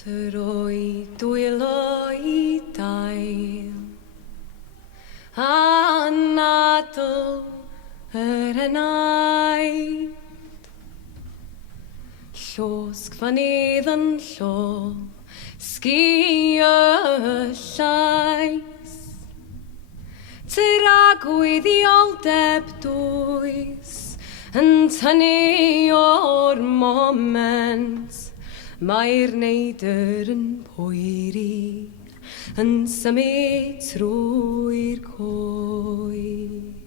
Troi dwylo I dail a nadl enaid Llosg fynydd yn llo sgi llais Tyragwyddialdeb dwys yn tynnu o'r moment Mae'r neidr yn poeri yn symud trwy'r coed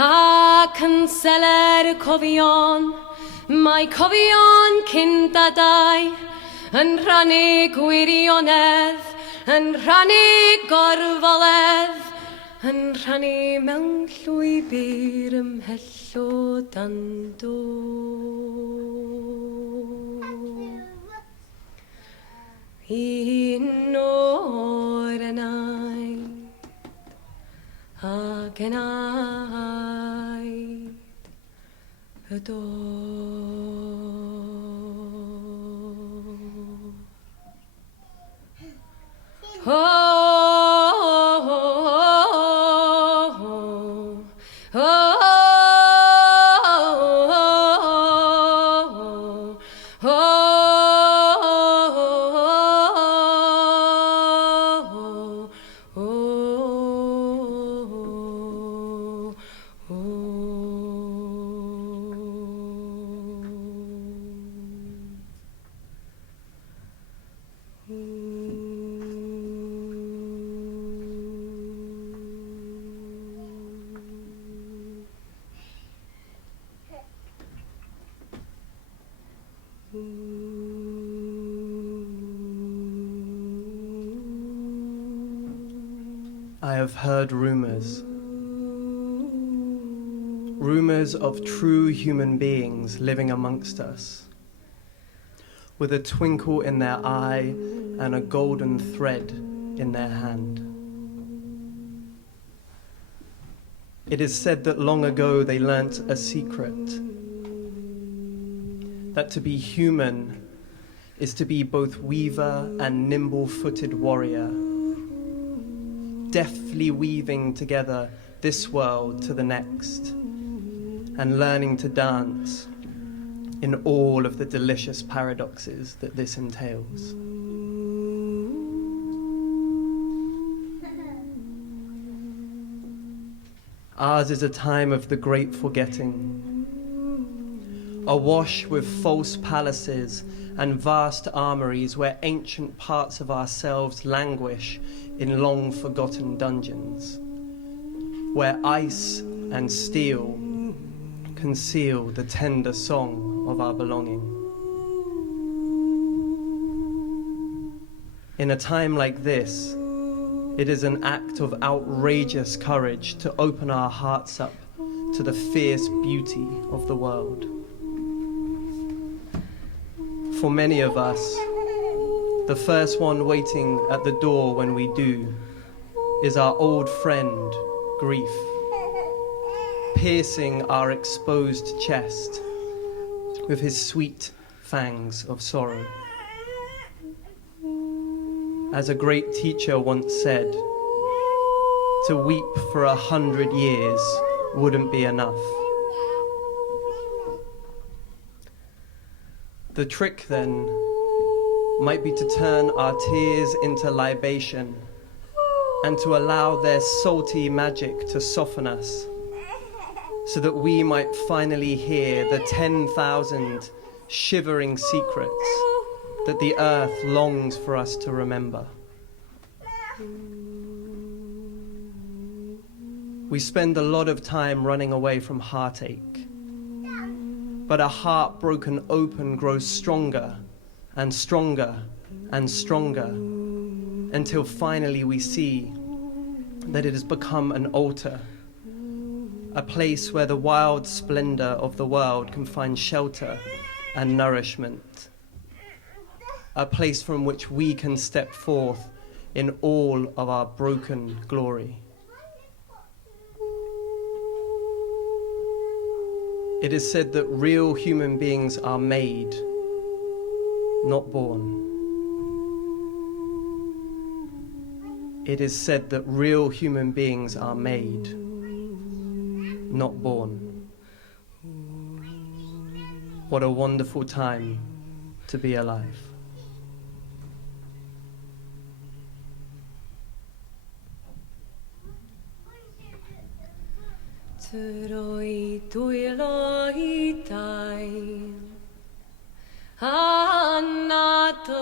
Ac yn seler y cofion Mae cofion cyn dadau yn rhannu gwirionedd yn rhannu gorfoledd yn rhannu mewn llwybr ymhell o dando Un o'r enaid ac enaid y I have heard rumors of true human beings living amongst us, with a twinkle in their eye and a golden thread in their hand. It is said that long ago they learnt a secret, that to be human is to be both weaver and nimble-footed warrior, deftly weaving together this world to the next, and learning to dance in all of the delicious paradoxes that this entails. Ours is a time of the great forgetting, awash with false palaces and vast armories where ancient parts of ourselves languish in long-forgotten dungeons, where ice and steel conceal the tender song of our belonging. In a time like this, it is an act of outrageous courage to open our hearts up to the fierce beauty of the world. For many of us, the first one waiting at the door when we do is our old friend, grief, piercing our exposed chest with his sweet fangs of sorrow. As a great teacher once said, to weep for 100 years wouldn't be enough. The trick, then, might be to turn our tears into libation and to allow their salty magic to soften us so that we might finally hear the 10,000 shivering secrets that the earth longs for us to remember. We spend a lot of time running away from heartache, but a heart broken open grows stronger and stronger and stronger until finally we see that it has become an altar, a place where the wild splendor of the world can find shelter and nourishment, a place from which we can step forth in all of our broken glory. It is said that real human beings are made, not born. It is said that real human beings are made, not born. What a wonderful time to be alive. Troi dwylo I dau Anadl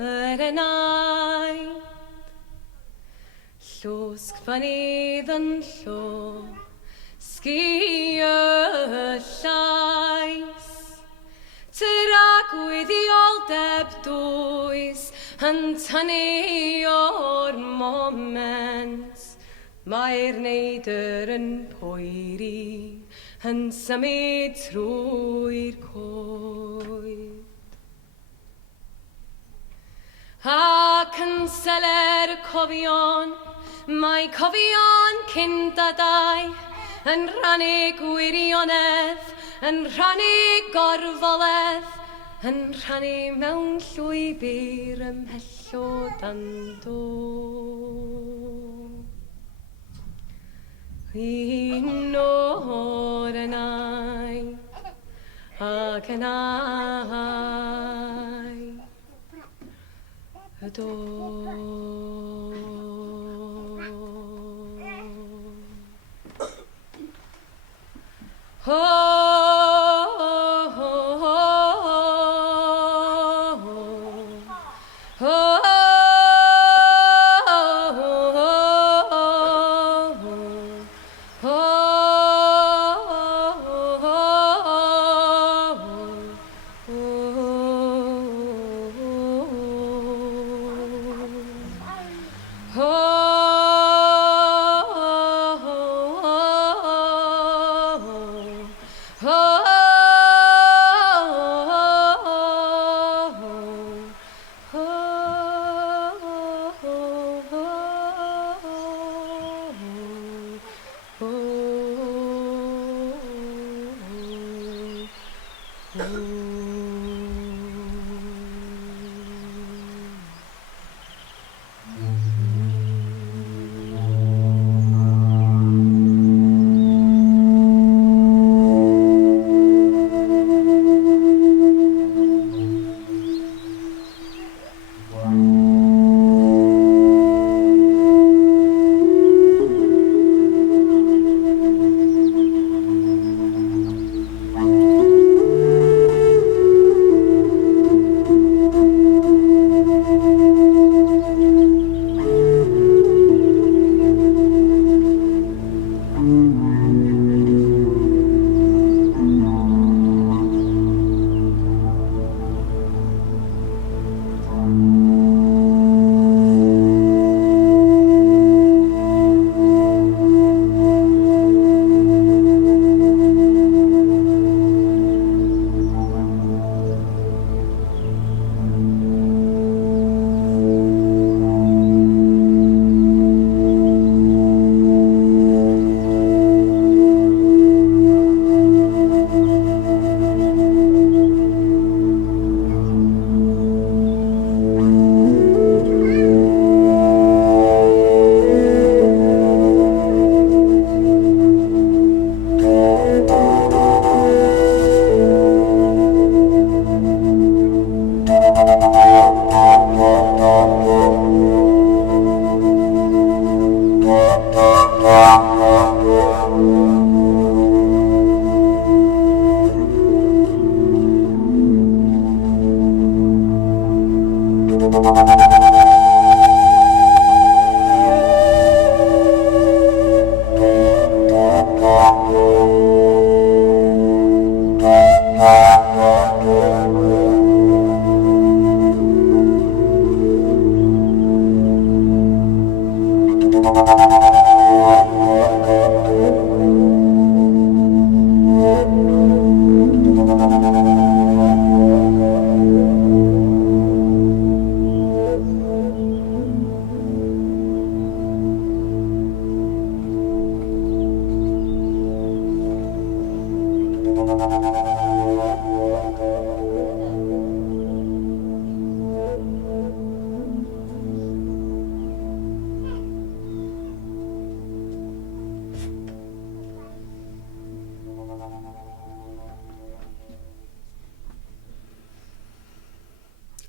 yr enaid Llwsg fynydd yn llo Sgi y llais Tyragwyddiol dwys Yn tynnu o'r moment Mae'r neidr yn poeri Yn symud trwy'r coed Ac yn seler cofion Mae cofion cyn dadau Yn rhannu gwirionedd Yn rhannu gorfoledd Yn rhannu mewn llwybr ymhello dan do Un o'r enau ac enau y do. Ho, ho, ho, ho, ho.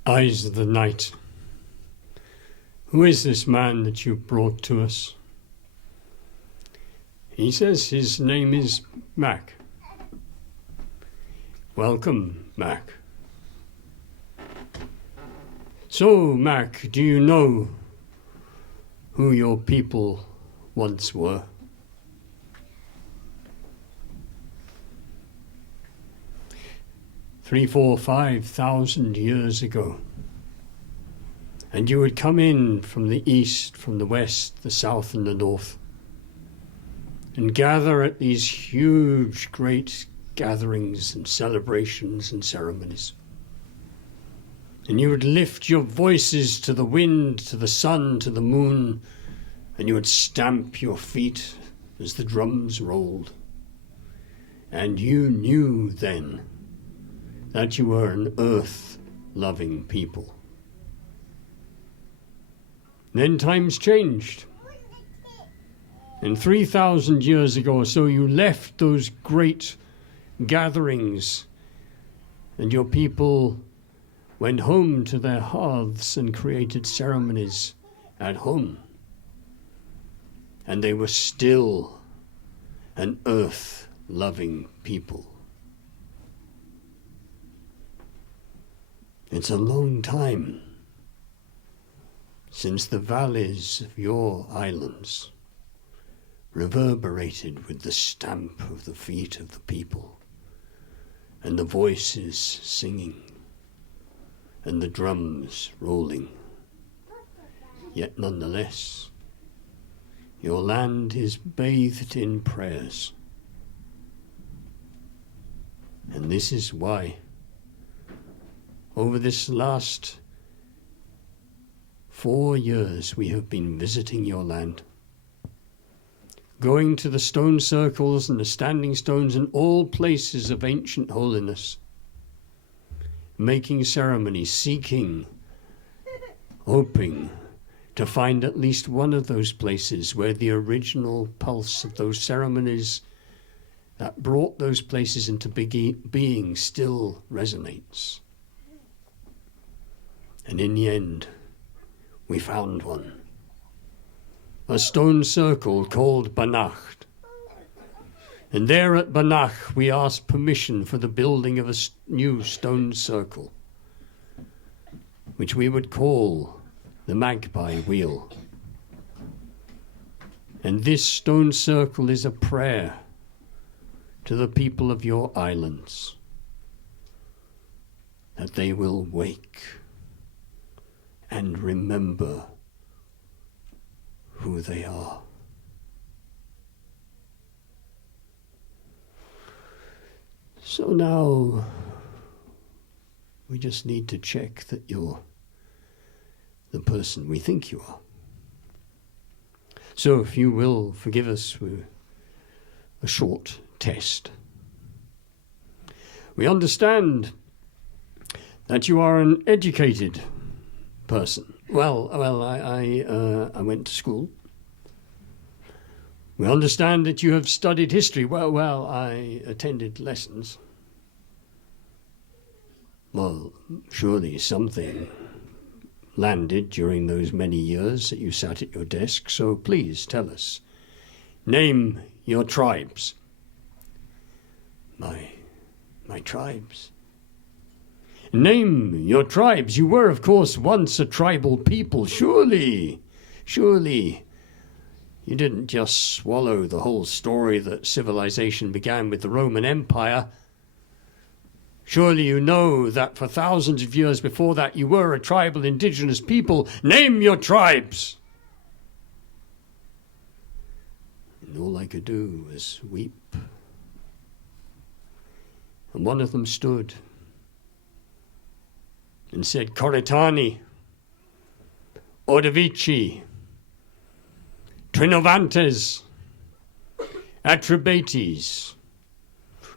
Eyes of the night, who is this man that you've brought to us? He says his name is Mac. Welcome, Mac. So, Mac, do you know who your people once were? Three, 4, 5,000 years ago. And you would come in from the east, from the west, the south and the north, and gather at these huge, great gatherings and celebrations and ceremonies. And you would lift your voices to the wind, to the sun, to the moon, and you would stamp your feet as the drums rolled. And you knew then that you were an earth-loving people. Then times changed. And 3,000 years ago or so, you left those great gatherings, and your people went home to their hearths and created ceremonies at home. And they were still an earth-loving people. It's a long time since the valleys of your islands reverberated with the stamp of the feet of the people, and the voices singing, and the drums rolling. Yet nonetheless, your land is bathed in prayers. And this is why, over this last 4 years, we have been visiting your land, going to the stone circles and the standing stones and all places of ancient holiness, making ceremony, seeking, hoping to find at least one of those places where the original pulse of those ceremonies that brought those places into being still resonates. And in the end, we found one. A stone circle called Banach. And there at Banach we asked permission for the building of a new stone circle, which we would call the Magpie Wheel. And this stone circle is a prayer to the people of your islands, that they will wake and remember who they are. So now we just need to check that you're the person we think you are. So if you will forgive us with a short test. We understand that you are an educated person. Well, I went to school. We understand that you have studied history. Well, I attended lessons. Well, surely something landed during those many years that you sat at your desk, so please tell us. Name your tribes. My tribes? Name your tribes. You were, of course, once a tribal people. Surely, you didn't just swallow the whole story that civilization began with the Roman Empire. Surely you know that for thousands of years before that you were a tribal indigenous people. Name your tribes. And all I could do was weep. And one of them stood and said, Coritani, Ordovici, Trinovantes, Atrebates,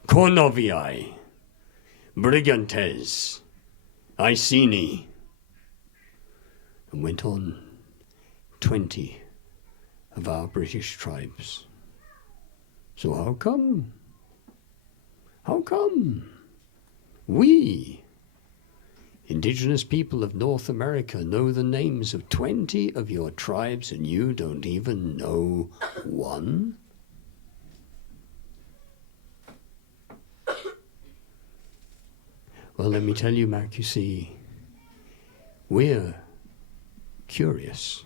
Cornovii, Brigantes, Iceni, and went on 20 of our British tribes. So how come we Indigenous people of North America know the names of 20 of your tribes, and you don't even know one? Well, let me tell you, Mac, you see, we're curious,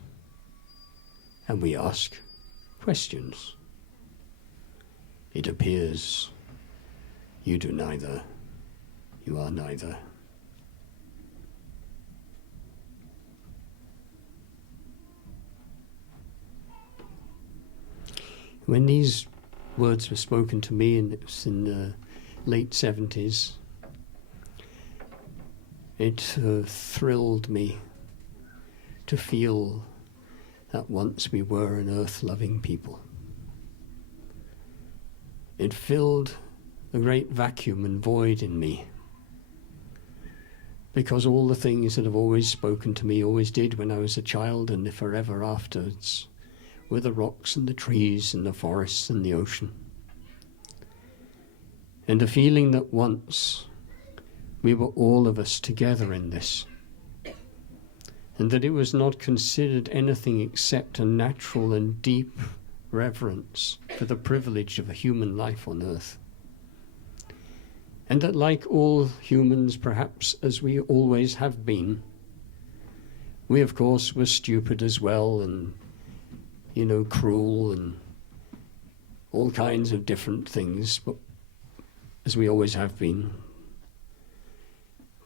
and we ask questions. It appears you do neither. You are neither. When these words were spoken to me, and it was in the late 70s, it thrilled me to feel that once we were an earth-loving people. It filled a great vacuum and void in me, because all the things that have always spoken to me always did when I was a child, and forever afterwards, were the rocks and the trees and the forests and the ocean. And the feeling that once we were all of us together in this, and that it was not considered anything except a natural and deep reverence for the privilege of a human life on earth. And that like all humans, perhaps as we always have been, we of course were stupid as well, and cruel and all kinds of different things, but as we always have been.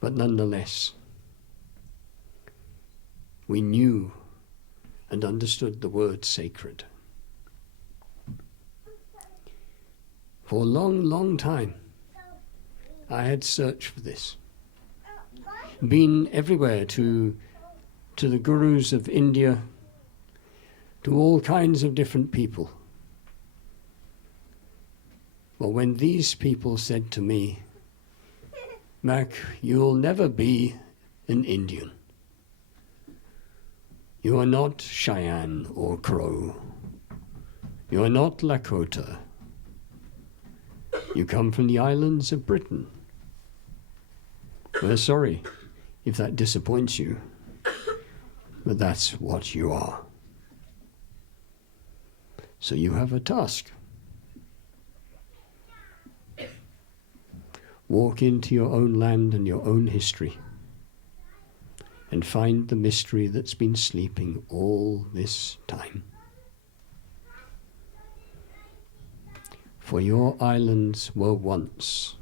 But nonetheless, we knew and understood the word sacred. For a long, long time, I had searched for this, been everywhere to the gurus of India, to all kinds of different people. But when these people said to me, Mac, you'll never be an Indian. You are not Cheyenne or Crow. You are not Lakota. You come from the islands of Britain. We're sorry if that disappoints you, but that's what you are. So you have a task. Walk into your own land and your own history and find the mystery that's been sleeping all this time. For your islands were once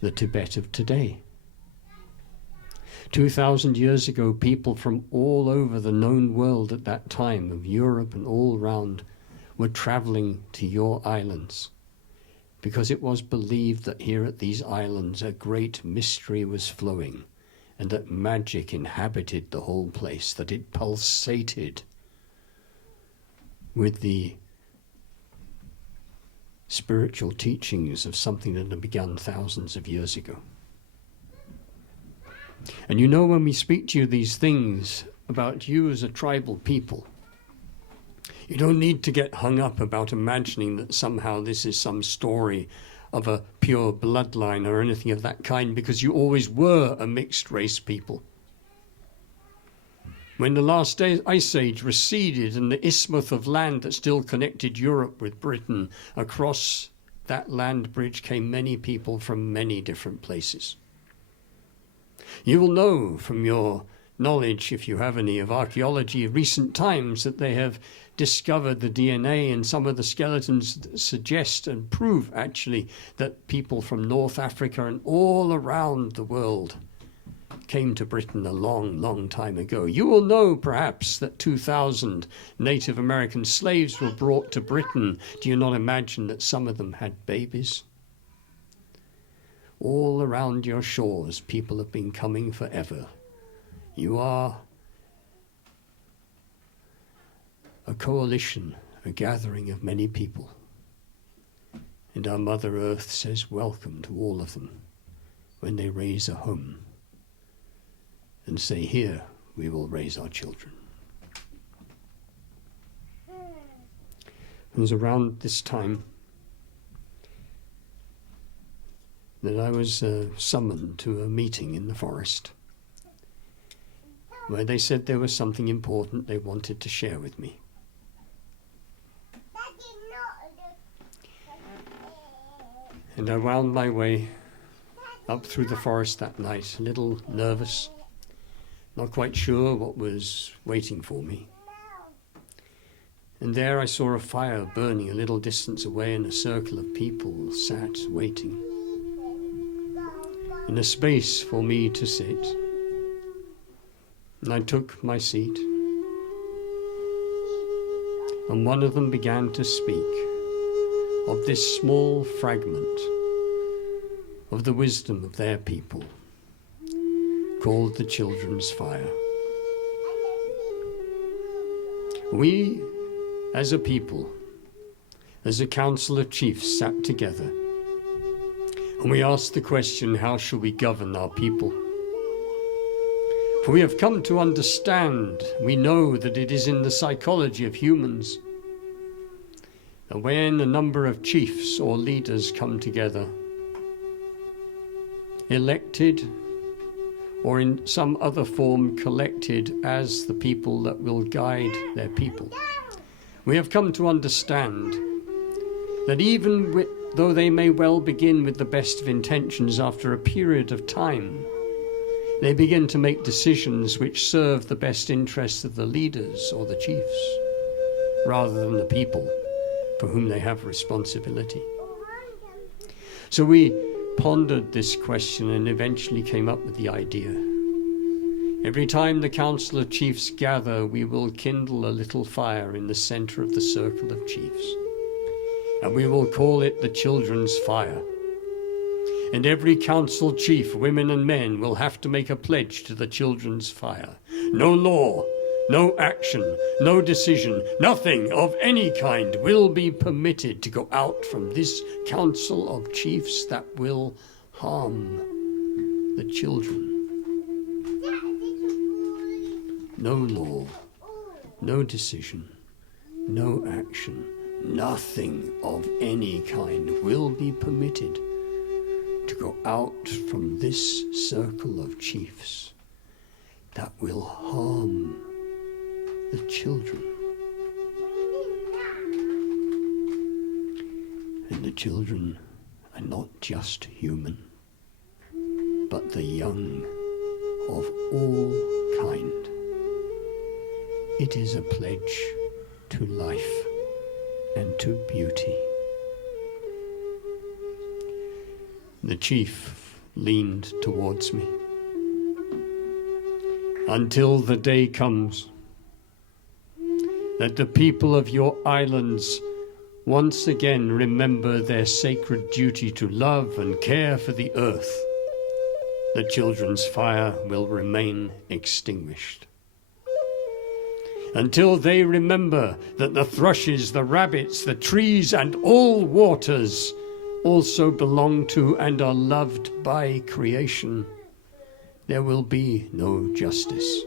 the Tibet of today. 2,000 years ago, people from all over the known world at that time, of Europe and all round, were traveling to your islands, because it was believed that here at these islands a great mystery was flowing, and that magic inhabited the whole place, that it pulsated with the spiritual teachings of something that had begun thousands of years ago. And when we speak to you these things about you as a tribal people, you don't need to get hung up about imagining that somehow this is some story of a pure bloodline or anything of that kind, because you always were a mixed race people. When the last ice age receded and the isthmus of land that still connected Europe with Britain, across that land bridge came many people from many different places. You will know from your knowledge, if you have any, of archaeology of recent times, that they have discovered the DNA, and some of the skeletons suggest and prove actually that people from North Africa and all around the world came to Britain a long, long time ago. You will know perhaps that 2,000 Native American slaves were brought to Britain. Do you not imagine that some of them had babies? All around your shores, people have been coming forever. You are a coalition, a gathering of many people. And our Mother Earth says welcome to all of them when they raise a home and say, here we will raise our children. It was around this time that I was summoned to a meeting in the forest, where they said there was something important they wanted to share with me. And I wound my way up through the forest that night, a little nervous, not quite sure what was waiting for me. And there I saw a fire burning a little distance away, and a circle of people sat waiting in a space for me to sit. And I took my seat, and one of them began to speak of this small fragment of the wisdom of their people, called the Children's Fire. We, as a people, as a council of chiefs, sat together, and we asked the question, how shall we govern our people? For we have come to understand, we know that it is in the psychology of humans, that when a number of chiefs or leaders come together, elected or in some other form collected as the people that will guide their people, we have come to understand that even though they may well begin with the best of intentions, after a period of time, they begin to make decisions which serve the best interests of the leaders or the chiefs, rather than the people for whom they have responsibility. So we pondered this question and eventually came up with the idea. Every time the Council of Chiefs gather, we will kindle a little fire in the center of the circle of chiefs, and we will call it the Children's Fire. And every council chief, women and men, will have to make a pledge to the Children's Fire. No law, no action, no decision, nothing of any kind will be permitted to go out from this council of chiefs that will harm the children. No law, no decision, no action, nothing of any kind will be permitted to go out from this circle of chiefs that will harm the children. And the children are not just human, but the young of all kind. It is a pledge to life and to beauty. The chief leaned towards me. Until the day comes that the people of your islands once again remember their sacred duty to love and care for the earth, the Children's Fire will remain extinguished. Until they remember that the thrushes, the rabbits, the trees, and all waters also belong to and are loved by creation, there will be no justice.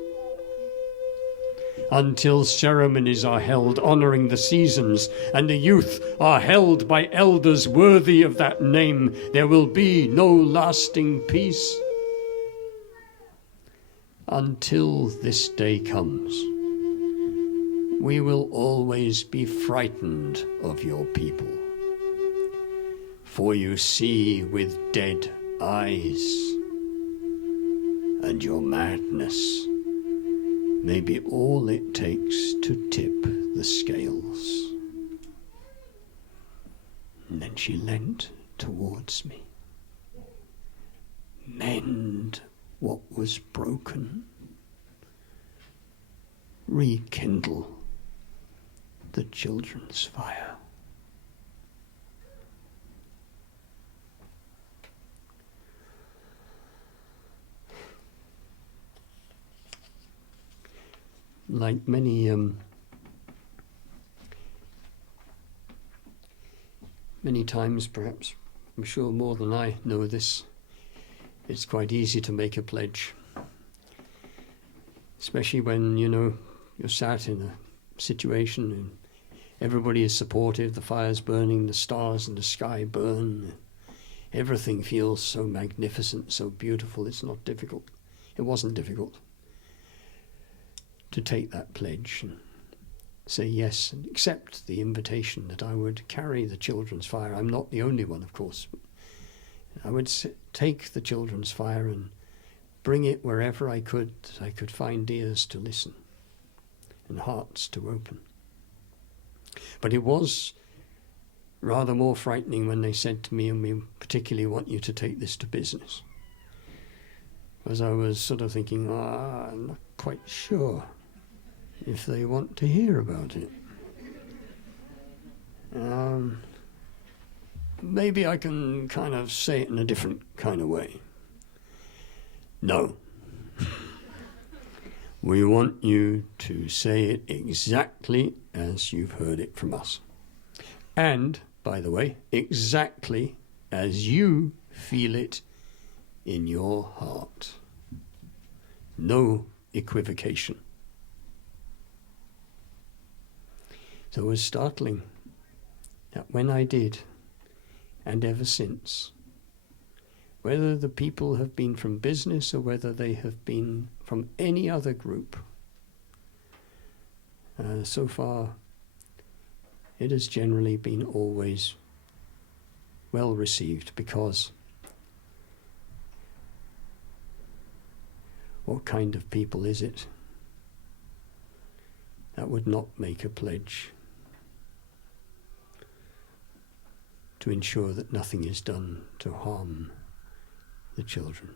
Until ceremonies are held honoring the seasons and the youth are held by elders worthy of that name, there will be no lasting peace. Until this day comes, we will always be frightened of your people, for you see with dead eyes, and your madness may be all it takes to tip the scales. And then she leant towards me. Mend what was broken. Rekindle the Children's Fire. Like many times, perhaps, I'm sure more than I know this, it's quite easy to make a pledge, especially when, you're sat in a situation and everybody is supportive, the fire's burning, the stars in the sky burn, everything feels so magnificent, so beautiful. It's not difficult. It wasn't difficult to take that pledge and say yes and accept the invitation that I would carry the children's fire. I'm not the only one, of course. I would take the children's fire and bring it wherever I could, that I could find ears to listen and hearts to open. But it was rather more frightening when they said to me, and we particularly want you to take this to business. As I was sort of thinking, I'm not quite sure if they want to hear about it. Maybe I can kind of say it in a different kind of way. No. We want you to say it exactly as you've heard it from us. And, by the way, exactly as you feel it in your heart. No equivocation. So it was startling that when I did, and ever since, whether the people have been from business or whether they have been from any other group, so far it has generally been always well received, because what kind of people is it that would not make a pledge to ensure that nothing is done to harm the children?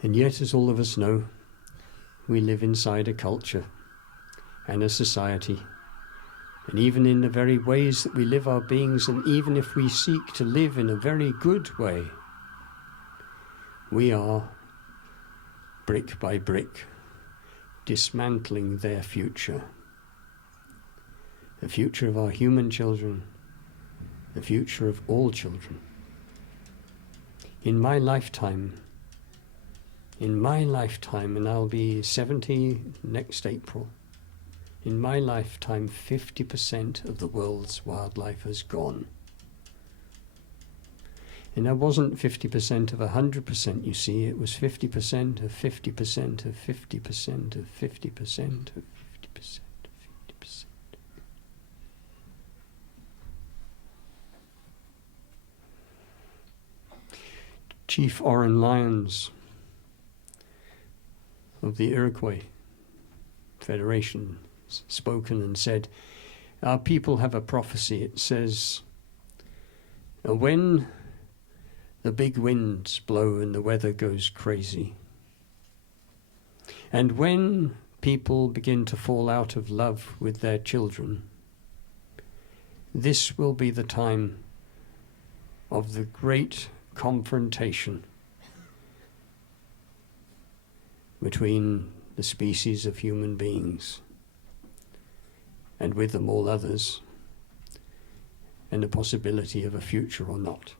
And yet, as all of us know, we live inside a culture and a society, and even in the very ways that we live our beings, and even if we seek to live in a very good way, we are, brick by brick, dismantling their future. The future of our human children, the future of all children. In my lifetime, and I'll be 70 next April, in my lifetime 50% of the world's wildlife has gone. And that wasn't 50% of 100%, you see, it was 50% of 50% of 50% of 50% of 50%. Chief Oren Lyons of the Iroquois Federation spoken and said, our people have a prophecy. It says, when the big winds blow and the weather goes crazy, and when people begin to fall out of love with their children, this will be the time of the great confrontation between the species of human beings, and with them all others, and the possibility of a future or not.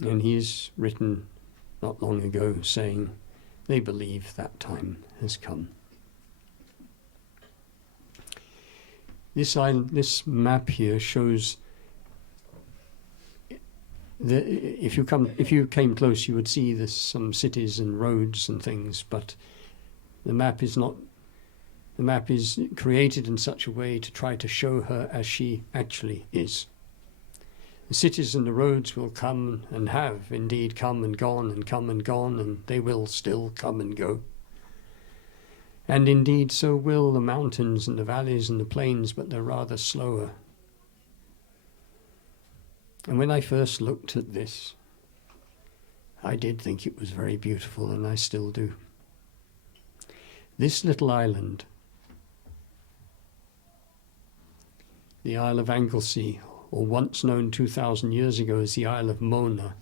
And he's written not long ago saying they believe that time has come. This map here shows if you came close, you would see there's some cities and roads and things, but the map is not. The map is created in such a way to try to show her as she actually is. The cities and the roads will come and have indeed come and gone, and they will still come and go. And indeed so will the mountains and the valleys and the plains, but they're rather slower. And when I first looked at this, I did think it was very beautiful, and I still do. This little island, the Isle of Anglesey, or once known 2,000 years ago as the Isle of Mona,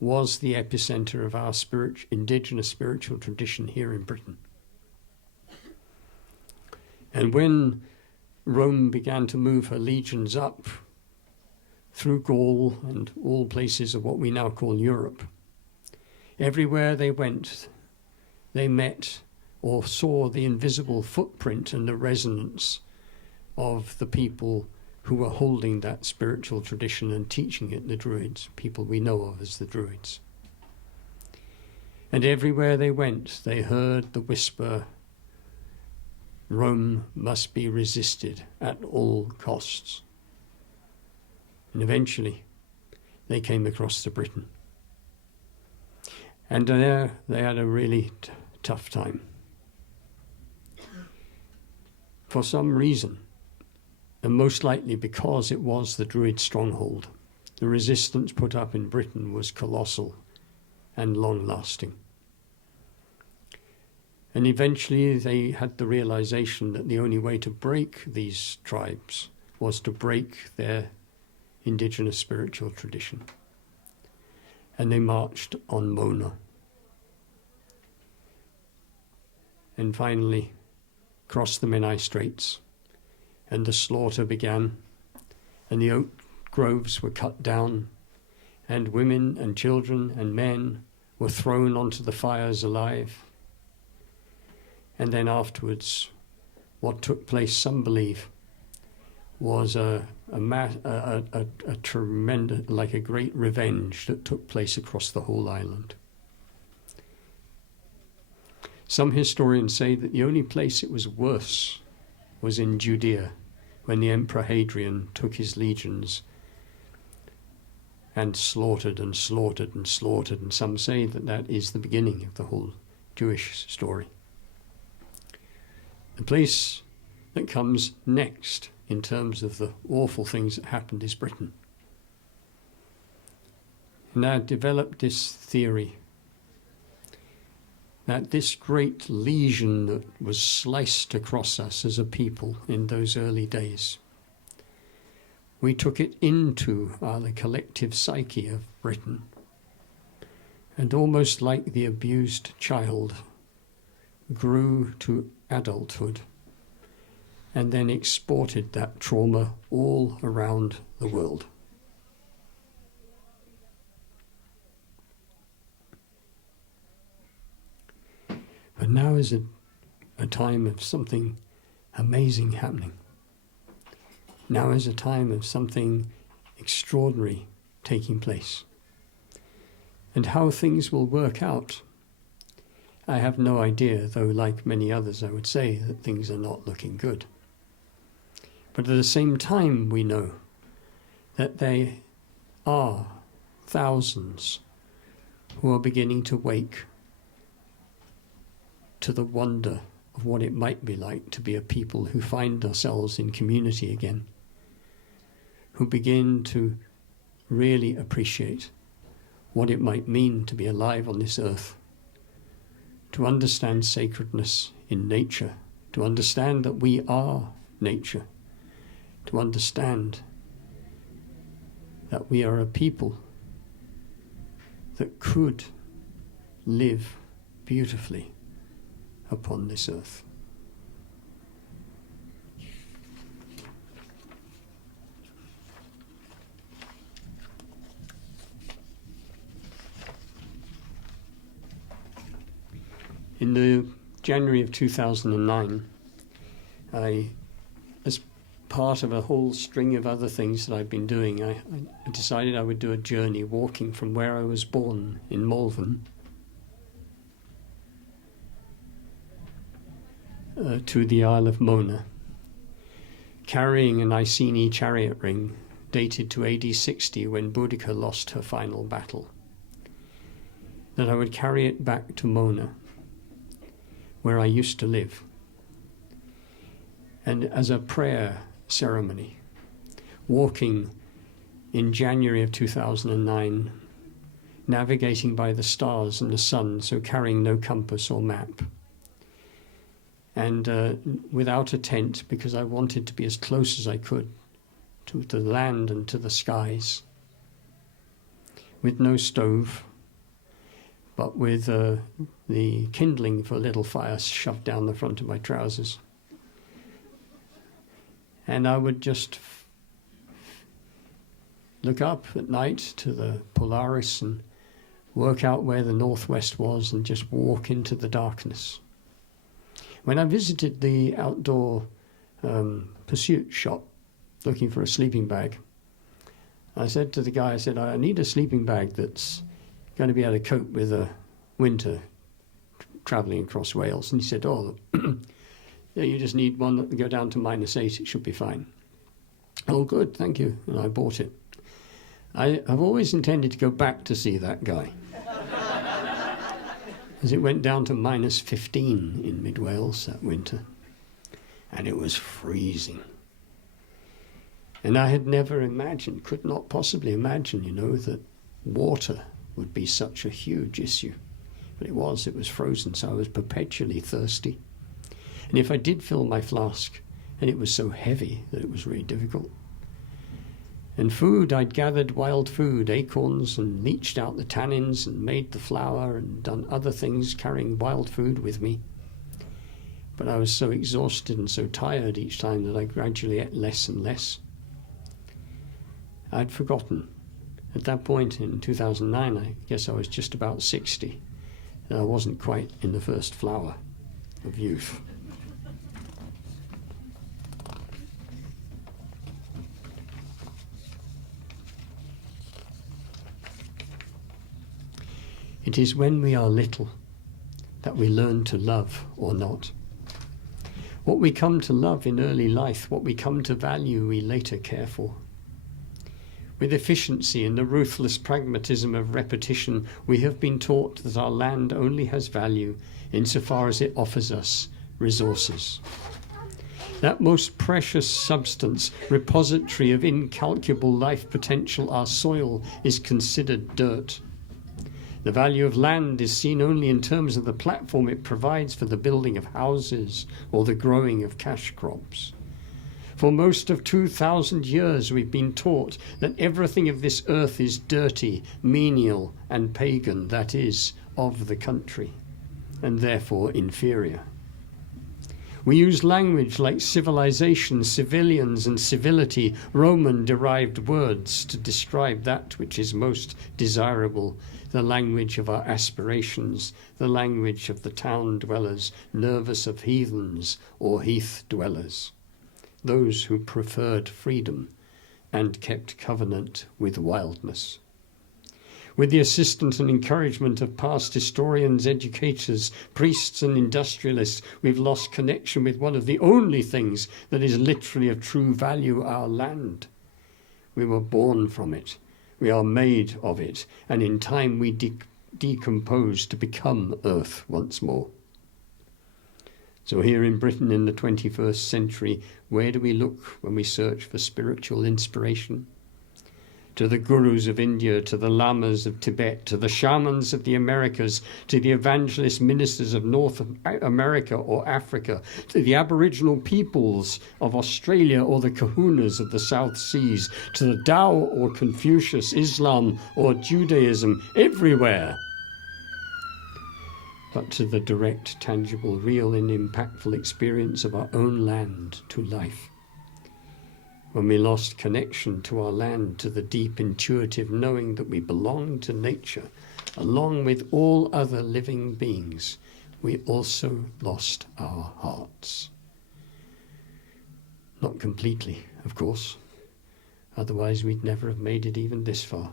was the epicenter of our indigenous spiritual tradition here in Britain. And when Rome began to move her legions up through Gaul and all places of what we now call Europe, everywhere they went, they met or saw the invisible footprint and the resonance of the people who were holding that spiritual tradition and teaching it, the Druids, people we know of as the Druids. And everywhere they went, they heard the whisper, Rome must be resisted at all costs. And eventually, they came across to Britain. And there they had a really tough time. For some reason, and most likely because it was the Druid stronghold, the resistance put up in Britain was colossal and long-lasting. And eventually they had the realization that the only way to break these tribes was to break their indigenous spiritual tradition. And they marched on Mona. And finally crossed the Menai Straits, and the slaughter began, and the oak groves were cut down, and women and children and men were thrown onto the fires alive. And then afterwards, what took place, some believe, was a tremendous, like a great revenge that took place across the whole island. Some historians say that the only place it was worse was in Judea, when the Emperor Hadrian took his legions and slaughtered and slaughtered and slaughtered, and some say that that is the beginning of the whole Jewish story. The place that comes next in terms of the awful things that happened is Britain. And I developed this theory that this great lesion that was sliced across us as a people in those early days, we took it into the collective psyche of Britain, and almost like the abused child, grew to adulthood and then exported that trauma all around the world. But now is a time of something amazing happening. Now is a time of something extraordinary taking place. And how things will work out, I have no idea, though like many others I would say that things are not looking good. But at the same time we know that there are thousands who are beginning to wake to the wonder of what it might be like to be a people who find ourselves in community again, who begin to really appreciate what it might mean to be alive on this earth, to understand sacredness in nature, to understand that we are nature, to understand that we are a people that could live beautifully upon this earth. In the January of 2009, as part of a whole string of other things that I've been doing, I decided I would do a journey walking from where I was born in Malvern to the Isle of Mona, carrying an Iceni chariot ring dated to AD 60 when Boudica lost her final battle, that I would carry it back to Mona, where I used to live, and as a prayer ceremony, walking in January of 2009, navigating by the stars and the sun, so carrying no compass or map, and without a tent, because I wanted to be as close as I could to the land and to the skies, with no stove, but with the kindling for a little fire shoved down the front of my trousers. And I would just look up at night to the Polaris and work out where the northwest was and just walk into the darkness. When I visited the outdoor pursuit shop looking for a sleeping bag. I said to the guy, I need a sleeping bag that's going to be able to cope with a winter travelling across Wales. And he said, yeah, you just need one that can go down to -8, it should be fine. Oh, good, thank you. And I bought it. I've always intended to go back to see that guy. As it went down to -15 in mid-Wales that winter. And it was freezing. And I had never imagined, could not possibly imagine, that water would be such a huge issue. But it was frozen, so I was perpetually thirsty. And if I did fill my flask, and it was so heavy that it was really difficult. And food, I'd gathered wild food, acorns, and leached out the tannins and made the flour and done other things carrying wild food with me. But I was so exhausted and so tired each time that I gradually ate less and less. I'd forgotten. At that point in 2009, I guess I was just about 60, and I wasn't quite in the first flower of youth. It is when we are little that we learn to love or not. What we come to love in early life, what we come to value, we later care for. With efficiency and the ruthless pragmatism of repetition, we have been taught that our land only has value insofar as it offers us resources. That most precious substance, repository of incalculable life potential, our soil, is considered dirt. The value of land is seen only in terms of the platform it provides for the building of houses or the growing of cash crops. For most of 2,000 years we've been taught that everything of this earth is dirty, menial and pagan, that is, of the country, and therefore inferior. We use language like civilization, civilians and civility, Roman-derived words to describe that which is most desirable, the language of our aspirations, the language of the town dwellers, nervous of heathens or heath dwellers, those who preferred freedom and kept covenant with wildness. With the assistance and encouragement of past historians, educators, priests and industrialists, we've lost connection with one of the only things that is literally of true value, our land. We were born from it. We are made of it, and in time we decompose to become earth once more. So here in Britain in the 21st century, where do we look when we search for spiritual inspiration? To the gurus of India, to the lamas of Tibet, to the shamans of the Americas, to the evangelist ministers of North America or Africa, to the Aboriginal peoples of Australia or the kahunas of the South Seas, to the Tao or Confucius, Islam or Judaism, everywhere. But to the direct, tangible, real and impactful experience of our own land to life. When we lost connection to our land, to the deep intuitive knowing that we belong to nature, along with all other living beings, we also lost our hearts. Not completely, of course, otherwise we'd never have made it even this far,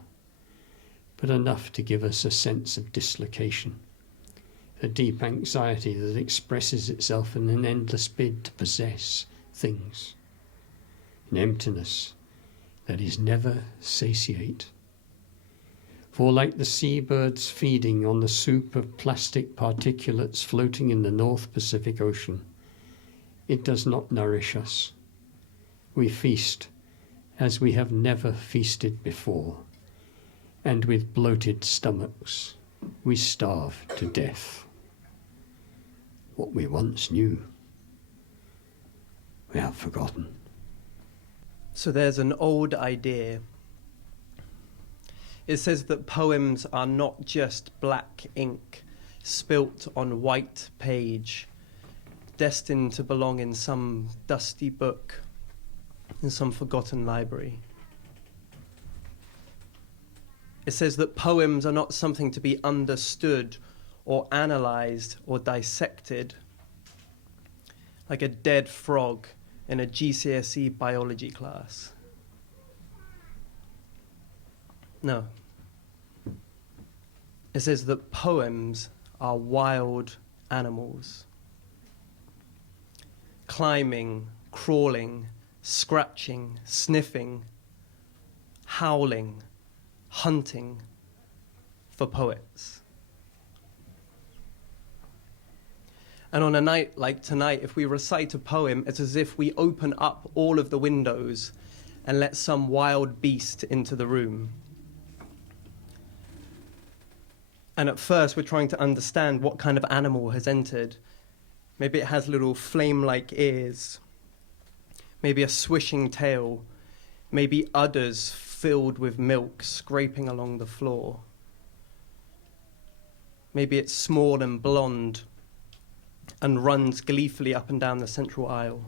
but enough to give us a sense of dislocation, a deep anxiety that expresses itself in an endless bid to possess things. An emptiness that is never satiate. For like the seabirds feeding on the soup of plastic particulates floating in the North Pacific Ocean, it does not nourish us. We feast as we have never feasted before, and with bloated stomachs we starve to death. What we once knew, we have forgotten. So there's an old idea. It says that poems are not just black ink spilt on white page, destined to belong in some dusty book, in some forgotten library. It says that poems are not something to be understood or analysed or dissected, like a dead frog in a GCSE biology class. No. It says that poems are wild animals. Climbing, crawling, scratching, sniffing, howling, hunting for poets. And on a night like tonight, if we recite a poem, it's as if we open up all of the windows and let some wild beast into the room. And at first, we're trying to understand what kind of animal has entered. Maybe it has little flame-like ears. Maybe a swishing tail. Maybe udders filled with milk scraping along the floor. Maybe it's small and blonde and runs gleefully up and down the central aisle.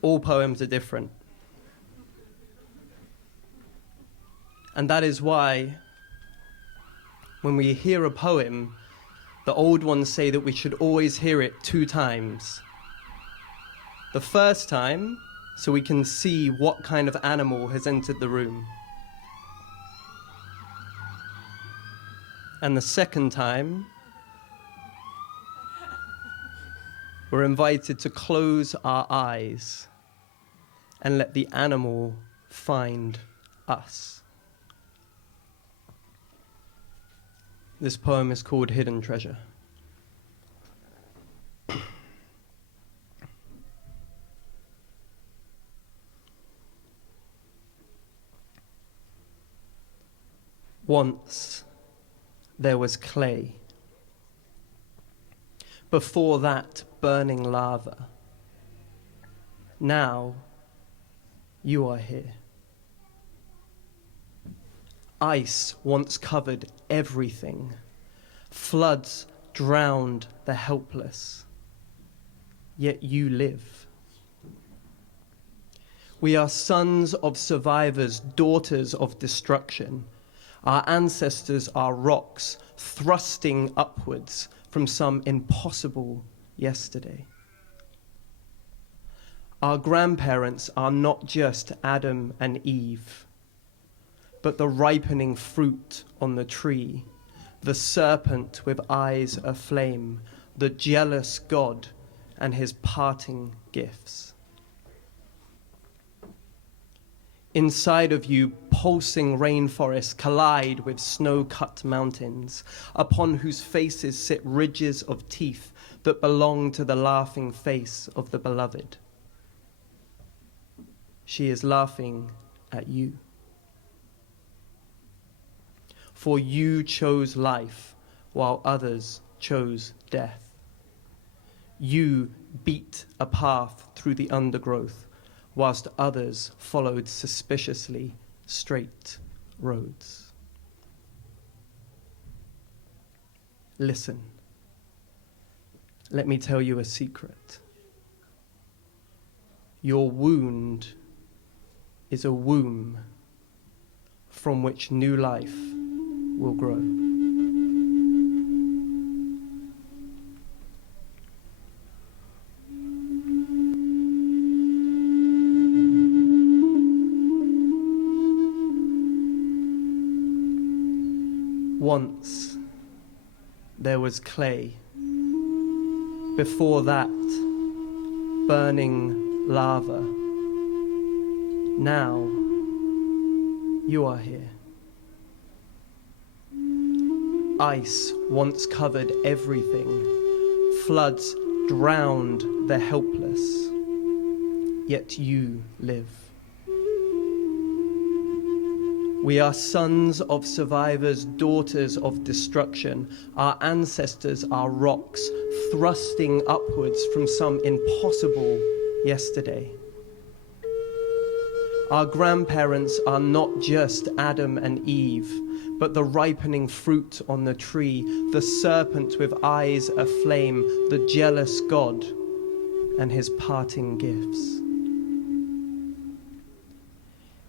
All poems are different. And that is why, when we hear a poem, the old ones say that we should always hear it 2 times. The first time, so we can see what kind of animal has entered the room. And the second time, we're invited to close our eyes and let the animal find us. This poem is called Hidden Treasure. Once there was clay. Before that, burning lava. Now, you are here. Ice once covered everything. Floods drowned the helpless. Yet you live. We are sons of survivors, daughters of destruction. Our ancestors are rocks thrusting upwards from some impossible yesterday. Our grandparents are not just Adam and Eve, but the ripening fruit on the tree, the serpent with eyes aflame, the jealous God and his parting gifts. Inside of you, pulsing rainforests collide with snow-cut mountains, upon whose faces sit ridges of teeth that belong to the laughing face of the beloved. She is laughing at you. For you chose life while others chose death. You beat a path through the undergrowth whilst others followed suspiciously straight roads. Listen, let me tell you a secret. Your wound is a womb from which new life will grow. Once there was clay. Before that, burning lava. Now, you are here. Ice once covered everything. Floods drowned the helpless. Yet you live. We are sons of survivors, daughters of destruction. Our ancestors are rocks, thrusting upwards from some impossible yesterday. Our grandparents are not just Adam and Eve, but the ripening fruit on the tree, the serpent with eyes aflame, the jealous God, and his parting gifts.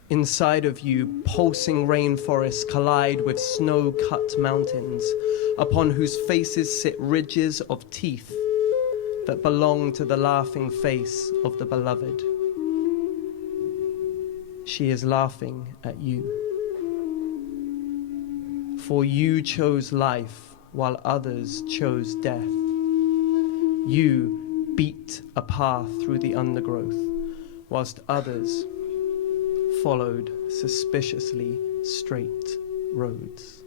Inside of you, pulsing rainforests collide with snow-cut mountains, upon whose faces sit ridges of teeth that belong to the laughing face of the beloved. She is laughing at you. For you chose life while others chose death. You beat a path through the undergrowth whilst others followed suspiciously straight roads.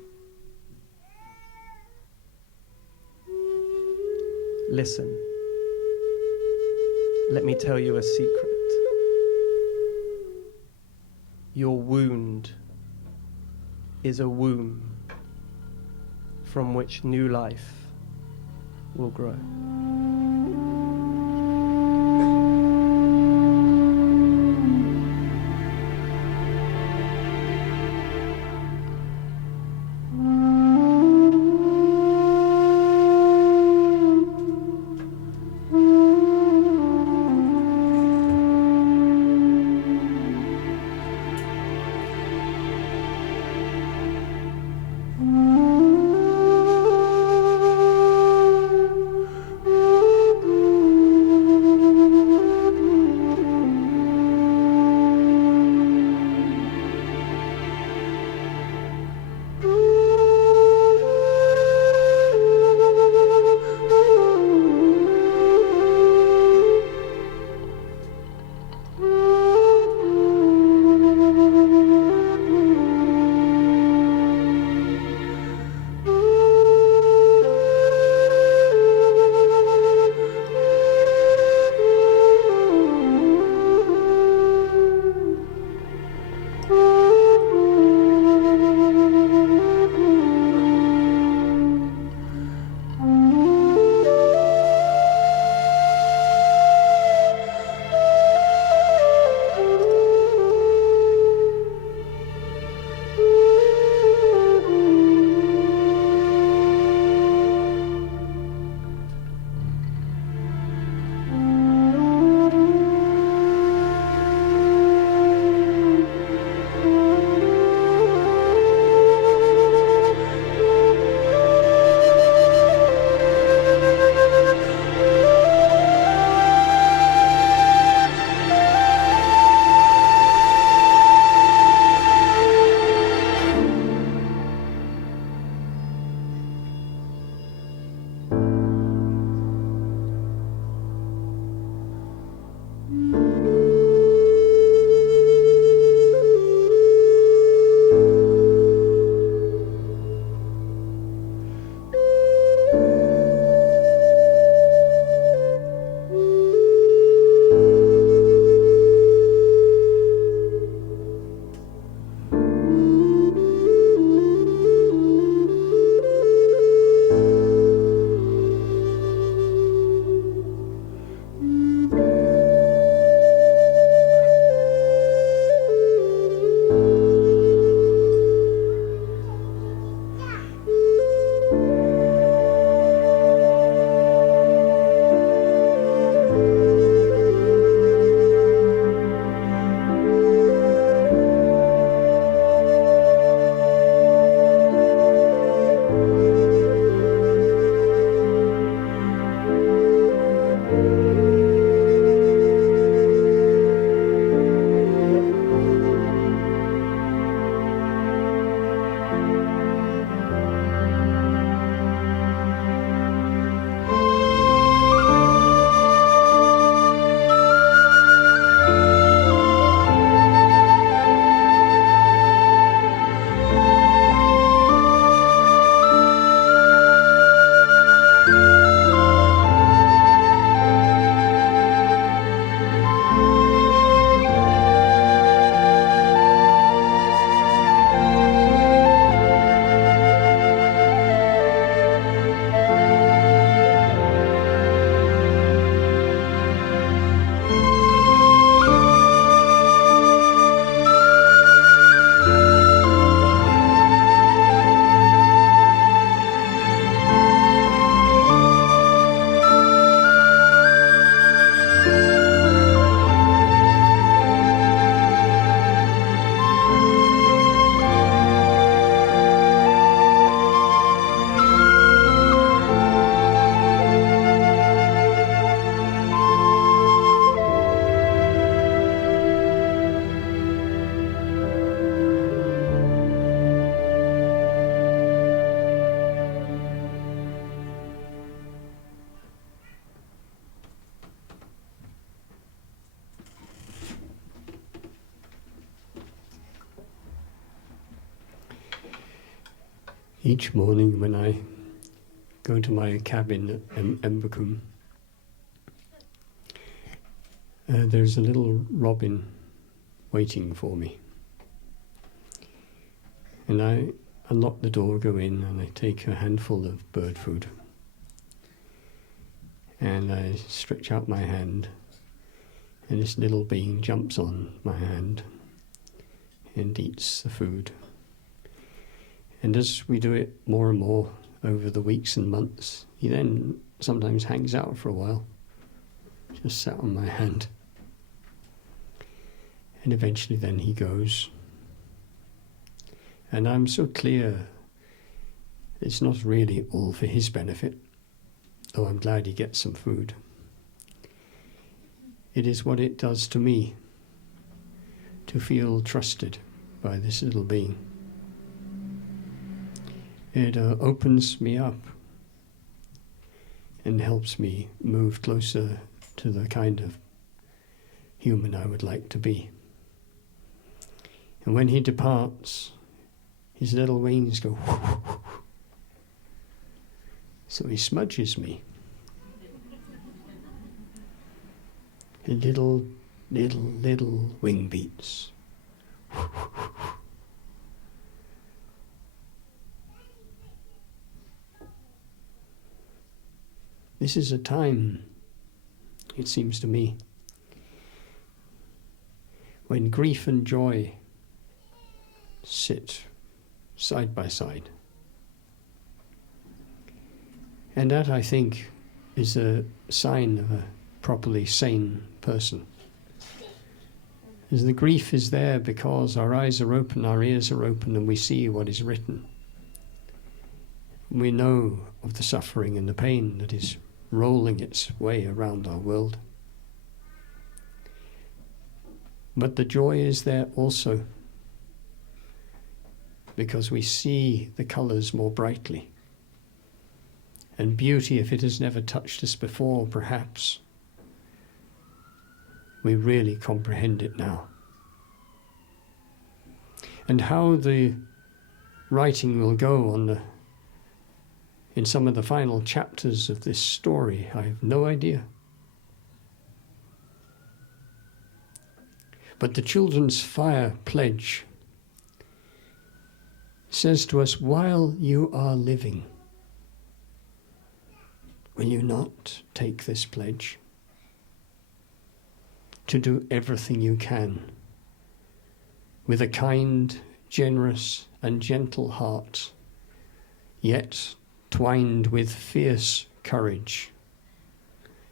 Listen, let me tell you a secret. Your wound is a womb from which new life will grow. Each morning when I go to my cabin at Embercombe, there's a little robin waiting for me. And I unlock the door, go in, and I take a handful of bird food. And I stretch out my hand, and this little being jumps on my hand and eats the food. And as we do it more and more over the weeks and months, he then sometimes hangs out for a while, just sat on my hand. And eventually then he goes. And I'm so clear it's not really all for his benefit, though I'm glad he gets some food. It is what it does to me to feel trusted by this little being. It opens me up and helps me move closer to the kind of human I would like to be. And when he departs, his little wings go so he smudges me. Little wing beats. This is a time, it seems to me, when grief and joy sit side by side. And that, I think, is a sign of a properly sane person. As the grief is there because our eyes are open, our ears are open, and we see what is written. We know of the suffering and the pain that is rolling its way around our world. But the joy is there also, because we see the colours more brightly. And beauty, if it has never touched us before, perhaps we really comprehend it now. And how the writing will go in some of the final chapters of this story, I have no idea. But the Children's Fire Pledge says to us, while you are living, will you not take this pledge to do everything you can with a kind, generous, and gentle heart, yet twined with fierce courage,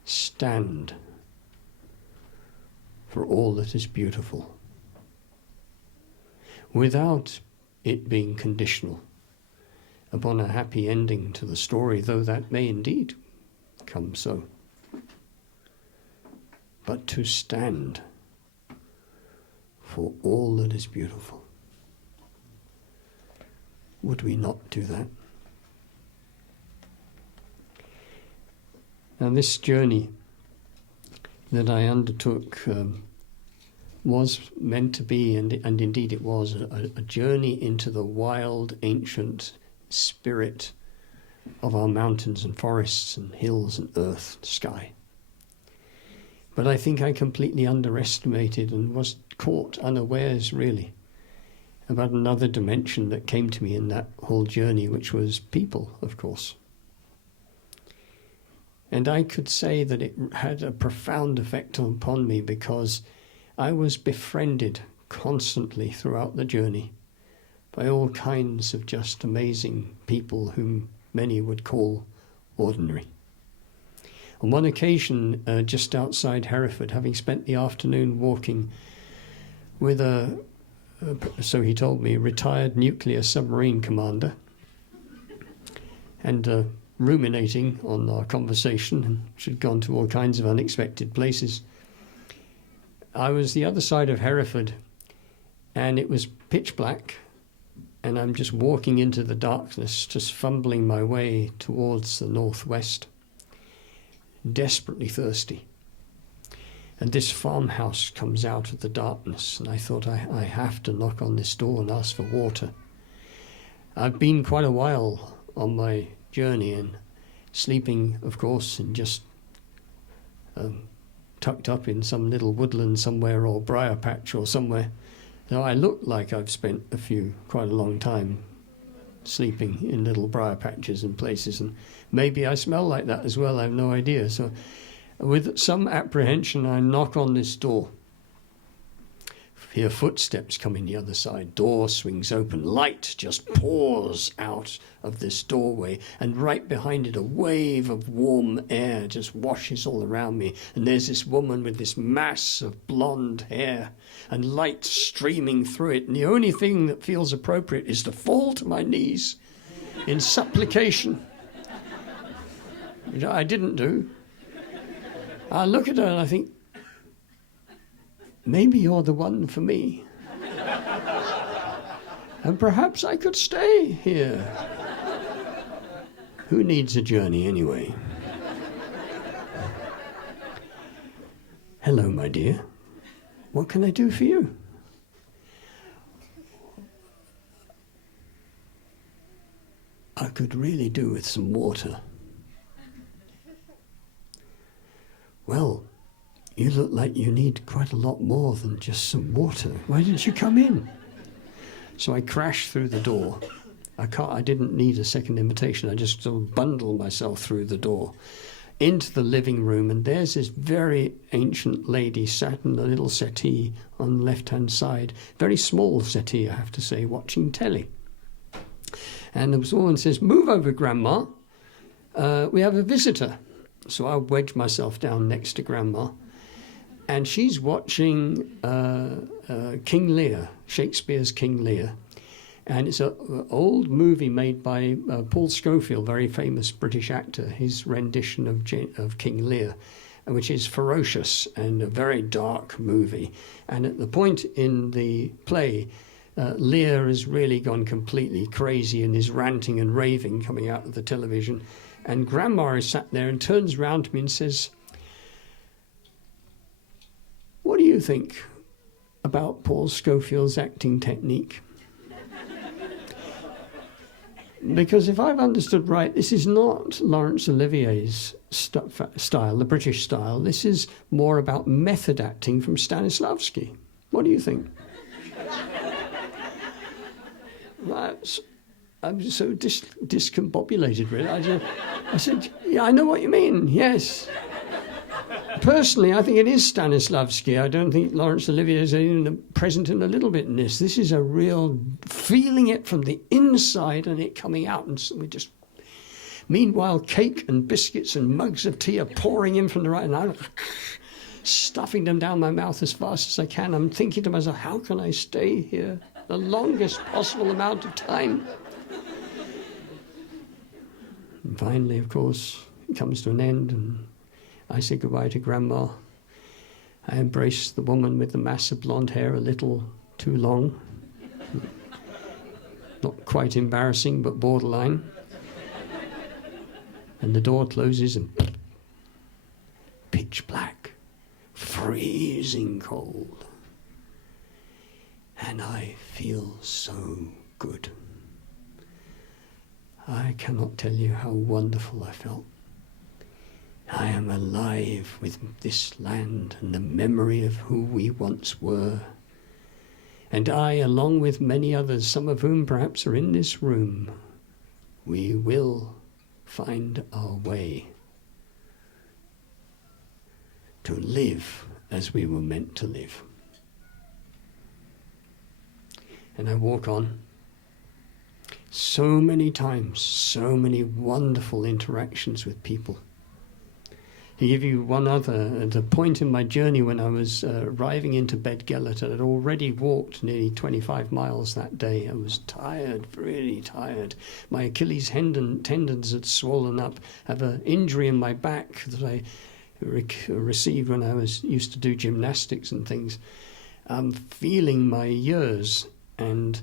stand for all that is beautiful, without it being conditional upon a happy ending to the story, though that may indeed come so, but to stand for all that is beautiful. Would we not do that? Now, this journey that I undertook was meant to be, and indeed it was, a journey into the wild, ancient spirit of our mountains and forests and hills and earth and sky. But I think I completely underestimated and was caught unawares, really, about another dimension that came to me in that whole journey, which was people, of course. And I could say that it had a profound effect upon me because I was befriended constantly throughout the journey by all kinds of just amazing people whom many would call ordinary. On one occasion, just outside Hereford, having spent the afternoon walking with so he told me, retired nuclear submarine commander, and ruminating on our conversation, which had gone to all kinds of unexpected places, I was the other side of Hereford, and it was pitch black, and I'm just walking into the darkness, just fumbling my way towards the northwest, desperately thirsty. And this farmhouse comes out of the darkness, and I thought, I have to knock on this door and ask for water. I've been quite a while on my journey and sleeping, of course, and just tucked up in some little woodland somewhere or briar patch or somewhere. So I look like I've spent quite a long time sleeping in little briar patches and places, and maybe I smell like that as well, I have no idea. So with some apprehension I knock on this door. Hear footsteps coming the other side. Door swings open. Light just pours out of this doorway, and right behind it a wave of warm air just washes all around me. And there's this woman with this mass of blonde hair and light streaming through it. And the only thing that feels appropriate is to fall to my knees in supplication, which I didn't do. I look at her and I think, maybe you're the one for me. And perhaps I could stay here. Who needs a journey anyway? Hello, my dear. What can I do for you? I could really do with some water. Well, you look like you need quite a lot more than just some water. Why didn't you come in? So I crashed through the door. I didn't need a second invitation. I just sort of bundled myself through the door into the living room, and there's this very ancient lady sat in a little settee on the left-hand side. Very small settee, I have to say, watching telly. And the woman says, "Move over, Grandma. We have a visitor." So I wedge myself down next to Grandma. And she's watching King Lear, Shakespeare's King Lear. And it's an old movie made by Paul Scofield, very famous British actor, his rendition of King Lear, which is ferocious and a very dark movie. And at the point in the play, Lear has really gone completely crazy and is ranting and raving coming out of the television. And Grandma is sat there and turns round to me and says, "What do you think about Paul Scofield's acting technique?" Because if I've understood right, this is not Laurence Olivier's style, the British style. This is more about method acting from Stanislavski. What do you think? I'm so discombobulated, really. I said, "Yeah, I know what you mean, yes. Personally, I think it is Stanislavski. I don't think Laurence Olivier is even present in a little bit in this. This is a real feeling it from the inside and it coming out. And so we just... Meanwhile, cake and biscuits and mugs of tea are pouring in from the right, and I'm stuffing them down my mouth as fast as I can. I'm thinking to myself, how can I stay here the longest possible amount of time? And finally, of course, it comes to an end, and I say goodbye to Grandma. I embrace the woman with the mass of blonde hair a little too long. Not quite embarrassing, but borderline. And the door closes and pitch black, freezing cold. And I feel so good. I cannot tell you how wonderful I felt. I am alive with this land and the memory of who we once were. And I, along with many others, some of whom perhaps are in this room, we will find our way to live as we were meant to live. And I walk on. So many times, so many wonderful interactions with people. To give you one other, at a point in my journey when I was arriving into Beddgelert, I had already walked nearly 25 miles that day. I was tired, really tired. My Achilles tendons had swollen up. I have an injury in my back that I received when I used to do gymnastics and things. I'm feeling my years, and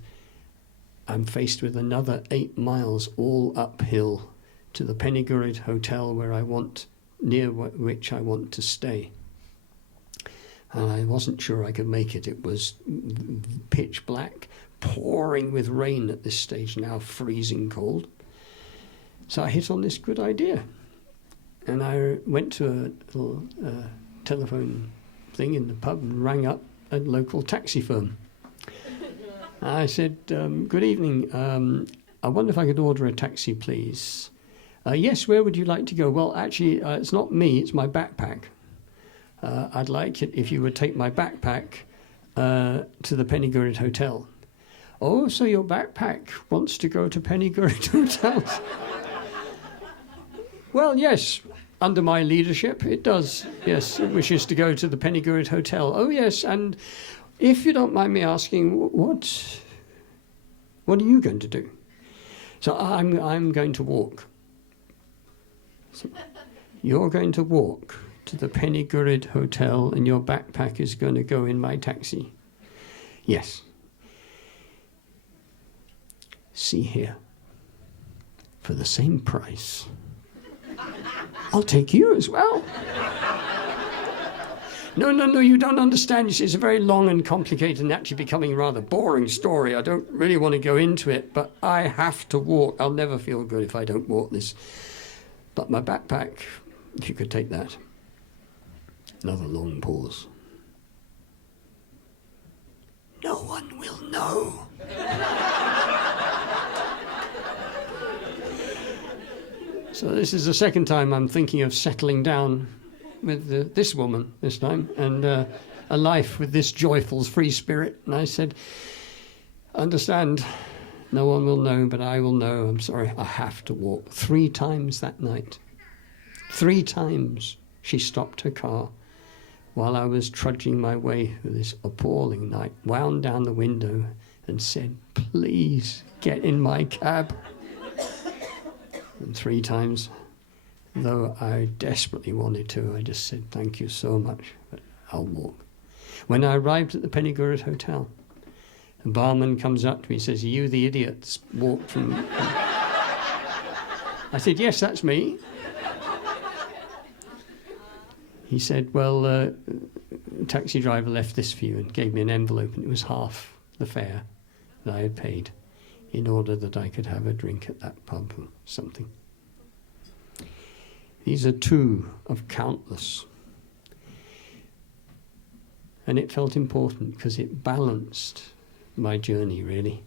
I'm faced with another 8 miles all uphill to the Penigurid Hotel near which I want to stay. And I wasn't sure I could make it. It was pitch black, pouring with rain at this stage, now freezing cold. So I hit on this good idea. And I went to a little telephone thing in the pub and rang up a local taxi firm. I said, good evening, I wonder if I could order a taxi, please. Yes, where would you like to go? Well, actually, it's not me, it's my backpack. I'd like it if you would take my backpack to the Penny-Gurrid Hotel. Oh, so your backpack wants to go to Penny-Gurrid Hotel? Well, yes, under my leadership, it does. Yes, it wishes to go to the Penny-Gurrid Hotel. Oh, yes, and if you don't mind me asking, what are you going to do? So I'm going to walk. So you're going to walk to the Penny-Gurrid Hotel and your backpack is going to go in my taxi? Yes. See here, for the same price, I'll take you as well. No, you don't understand. You see, it's a very long and complicated and actually becoming rather boring story. I don't really want to go into it, but I have to walk. I'll never feel good if I don't walk this. But my backpack, if you could take that. Another long pause. No one will know. So this is the second time I'm thinking of settling down with this woman this time, and a life with this joyful free spirit. And I said, understand, no one will know, but I will know. I'm sorry, I have to walk. 3 times that night. 3 times she stopped her car while I was trudging my way through this appalling night, wound down the window and said, please get in my cab. And 3 times, though I desperately wanted to, I just said, thank you so much, but I'll walk. When I arrived at the Penny-Gurrid Hotel, the barman comes up to me and says, are you the idiot that's walked from... I said, yes, that's me. He said, well, the taxi driver left this for you and gave me an envelope, and it was half the fare that I had paid in order that I could have a drink at that pub or something. These are 2 of countless. And it felt important because it balanced my journey, really.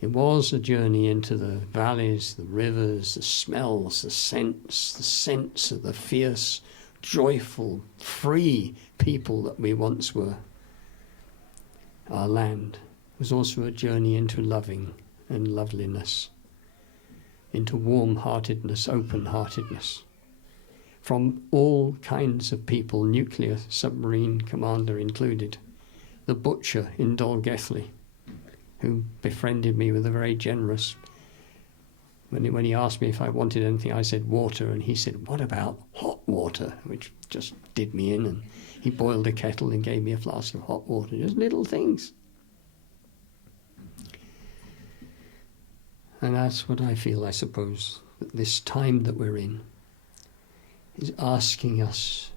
It was a journey into the valleys, the rivers, the smells, the sense of the fierce, joyful, free people that we once were. Our land was also a journey into loving and loveliness, into warm-heartedness, open-heartedness, from all kinds of people, nuclear submarine commander included, the butcher in Dolgethley, who befriended me with a very generous... When he asked me if I wanted anything, I said water, and he said, what about hot water? Which just did me in, and he boiled a kettle and gave me a flask of hot water, just little things. And that's what I feel, I suppose, that this time that we're in is asking us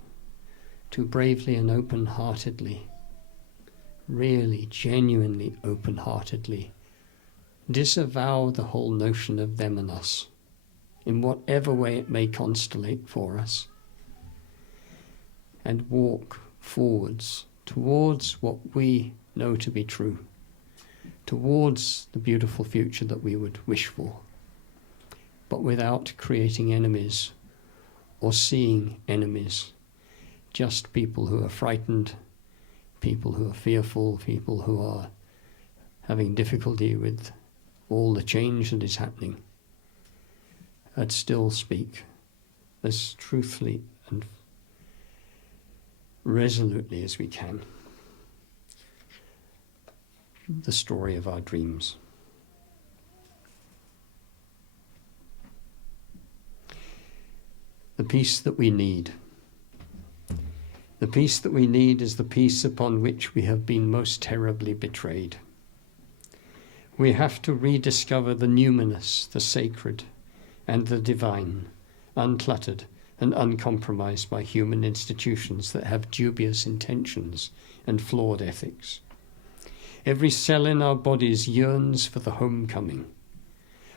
to bravely and open-heartedly, really, genuinely open-heartedly, disavow the whole notion of them and us, in whatever way it may constellate for us, and walk forwards towards what we know to be true, towards the beautiful future that we would wish for, but without creating enemies or seeing enemies, just people who are frightened, people who are fearful, people who are having difficulty with all the change that is happening, and still speak as truthfully and resolutely as we can the story of our dreams. The peace that we need. The peace that we need is the peace upon which we have been most terribly betrayed. We have to rediscover the numinous, the sacred, and the divine, uncluttered and uncompromised by human institutions that have dubious intentions and flawed ethics. Every cell in our bodies yearns for the homecoming.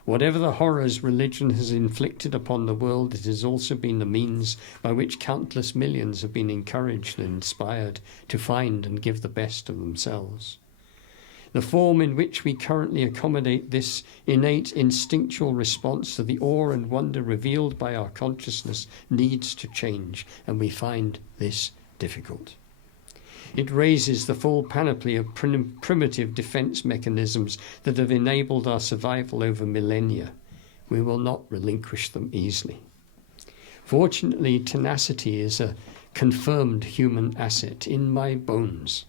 Whatever the horrors religion has inflicted upon the world, it has also been the means by which countless millions have been encouraged and inspired to find and give the best of themselves. The form in which we currently accommodate this innate instinctual response to the awe and wonder revealed by our consciousness needs to change, and we find this difficult. It raises the full panoply of primitive defense mechanisms that have enabled our survival over millennia. We will not relinquish them easily. Fortunately, tenacity is a confirmed human asset in my bones.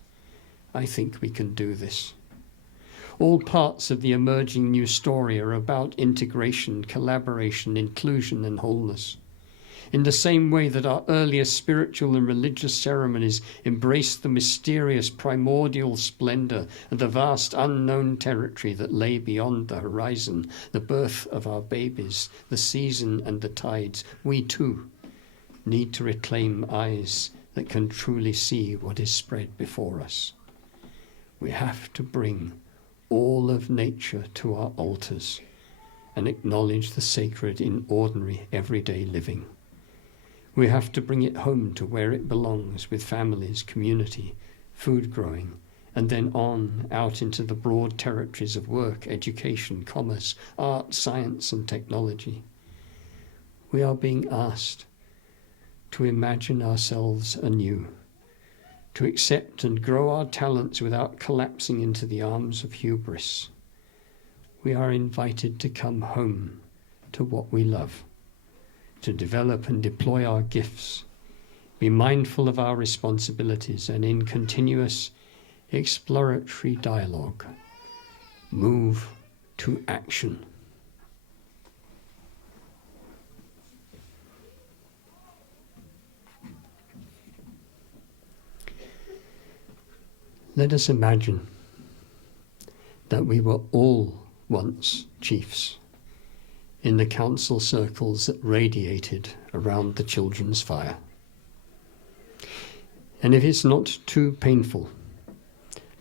I think we can do this. All parts of the emerging new story are about integration, collaboration, inclusion, and wholeness. In the same way that our earliest spiritual and religious ceremonies embraced the mysterious primordial splendor of the vast unknown territory that lay beyond the horizon, the birth of our babies, the season and the tides, we too need to reclaim eyes that can truly see what is spread before us. We have to bring all of nature to our altars and acknowledge the sacred in ordinary, everyday living. We have to bring it home to where it belongs, with families, community, food growing, and then on out into the broad territories of work, education, commerce, art, science, and technology. We are being asked to imagine ourselves anew, to accept and grow our talents without collapsing into the arms of hubris. We are invited to come home to what we love, to develop and deploy our gifts, be mindful of our responsibilities, and in continuous exploratory dialogue, move to action. Let us imagine that we were all once chiefs in the council circles that radiated around the children's fire. And if it's not too painful,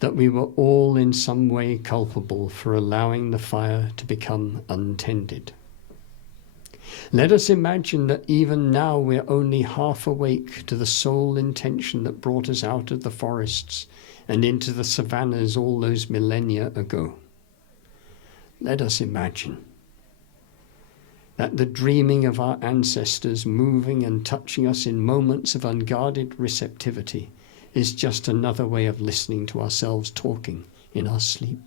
that we were all in some way culpable for allowing the fire to become untended. Let us imagine that even now we're only half awake to the sole intention that brought us out of the forests and into the savannas all those millennia ago. Let us imagine that the dreaming of our ancestors moving and touching us in moments of unguarded receptivity is just another way of listening to ourselves talking in our sleep.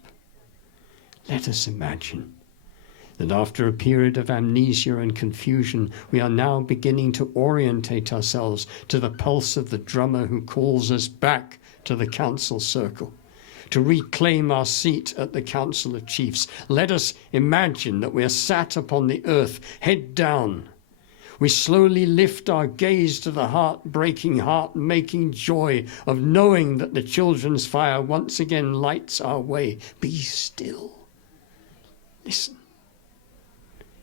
Let us imagine that after a period of amnesia and confusion, we are now beginning to orientate ourselves to the pulse of the drummer who calls us back to the council circle, to reclaim our seat at the Council of Chiefs. Let us imagine that we are sat upon the earth, head down. We slowly lift our gaze to the heart-breaking, heart-making joy of knowing that the children's fire once again lights our way. Be still. Listen.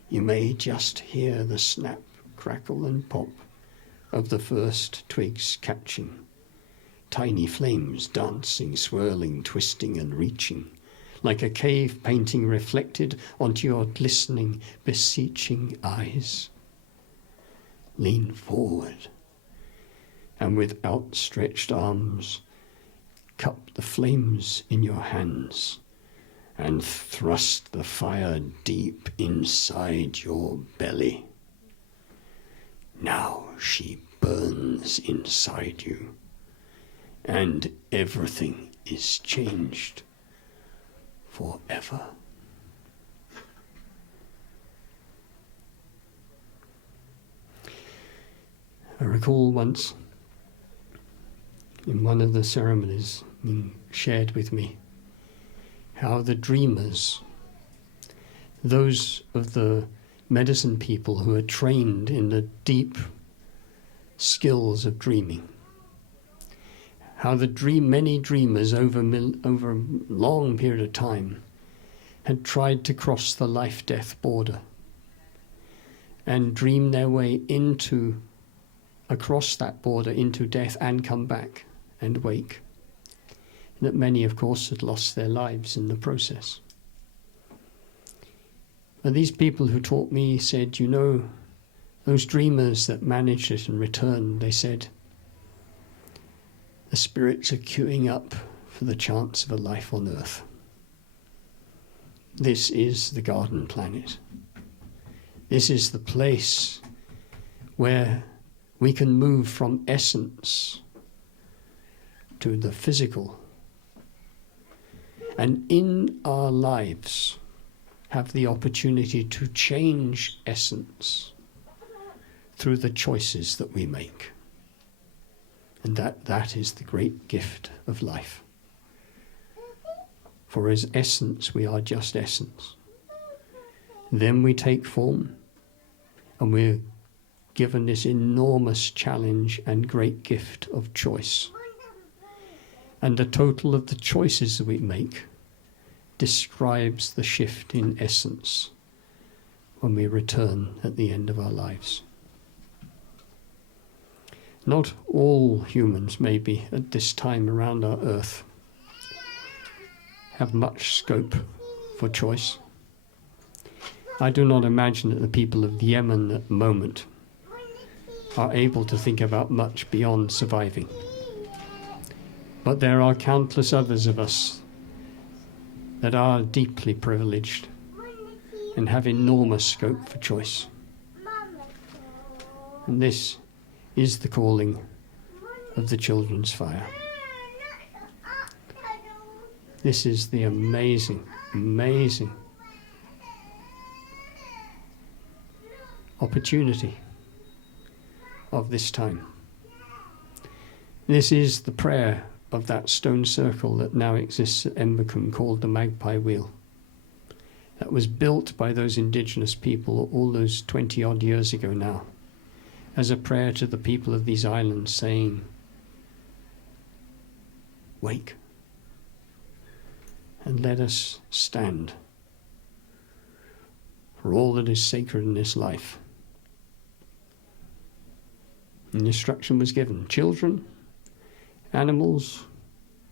You may just hear the snap, crackle, and pop of the first twigs catching. Tiny flames dancing, swirling, twisting, and reaching, like a cave painting reflected onto your glistening, beseeching eyes. Lean forward, and with outstretched arms, cup the flames in your hands, and thrust the fire deep inside your belly. Now she burns inside you, and everything is changed forever. I recall once in one of the ceremonies being shared with me how the dreamers, those of the medicine people who are trained in the deep skills of dreaming, how many dreamers over a long period of time had tried to cross the life-death border and dream their way across that border into death and come back and wake. that many, of course, had lost their lives in the process. And these people who taught me said, you know, those dreamers that managed it and returned, they said, the spirits are queuing up for the chance of a life on earth. This is the garden planet. This is the place where we can move from essence to the physical, and in our lives have the opportunity to change essence through the choices that we make. And that is the great gift of life. For as essence, we are just essence. Then we take form, and we're given this enormous challenge and great gift of choice. And the total of the choices that we make describes the shift in essence when we return at the end of our lives. Not all humans, maybe, at this time around our earth, have much scope for choice. I do not imagine that the people of Yemen at the moment are able to think about much beyond surviving. But there are countless others of us that are deeply privileged and have enormous scope for choice. And this is the calling of the Children's Fire. This is the amazing, amazing opportunity of this time. This is the prayer of that stone circle that now exists at Embercombe called the Magpie Wheel. That was built by those indigenous people all those 20 odd years ago now, as a prayer to the people of these islands saying, wake and let us stand for all that is sacred in this life. And instruction was given. Children, animals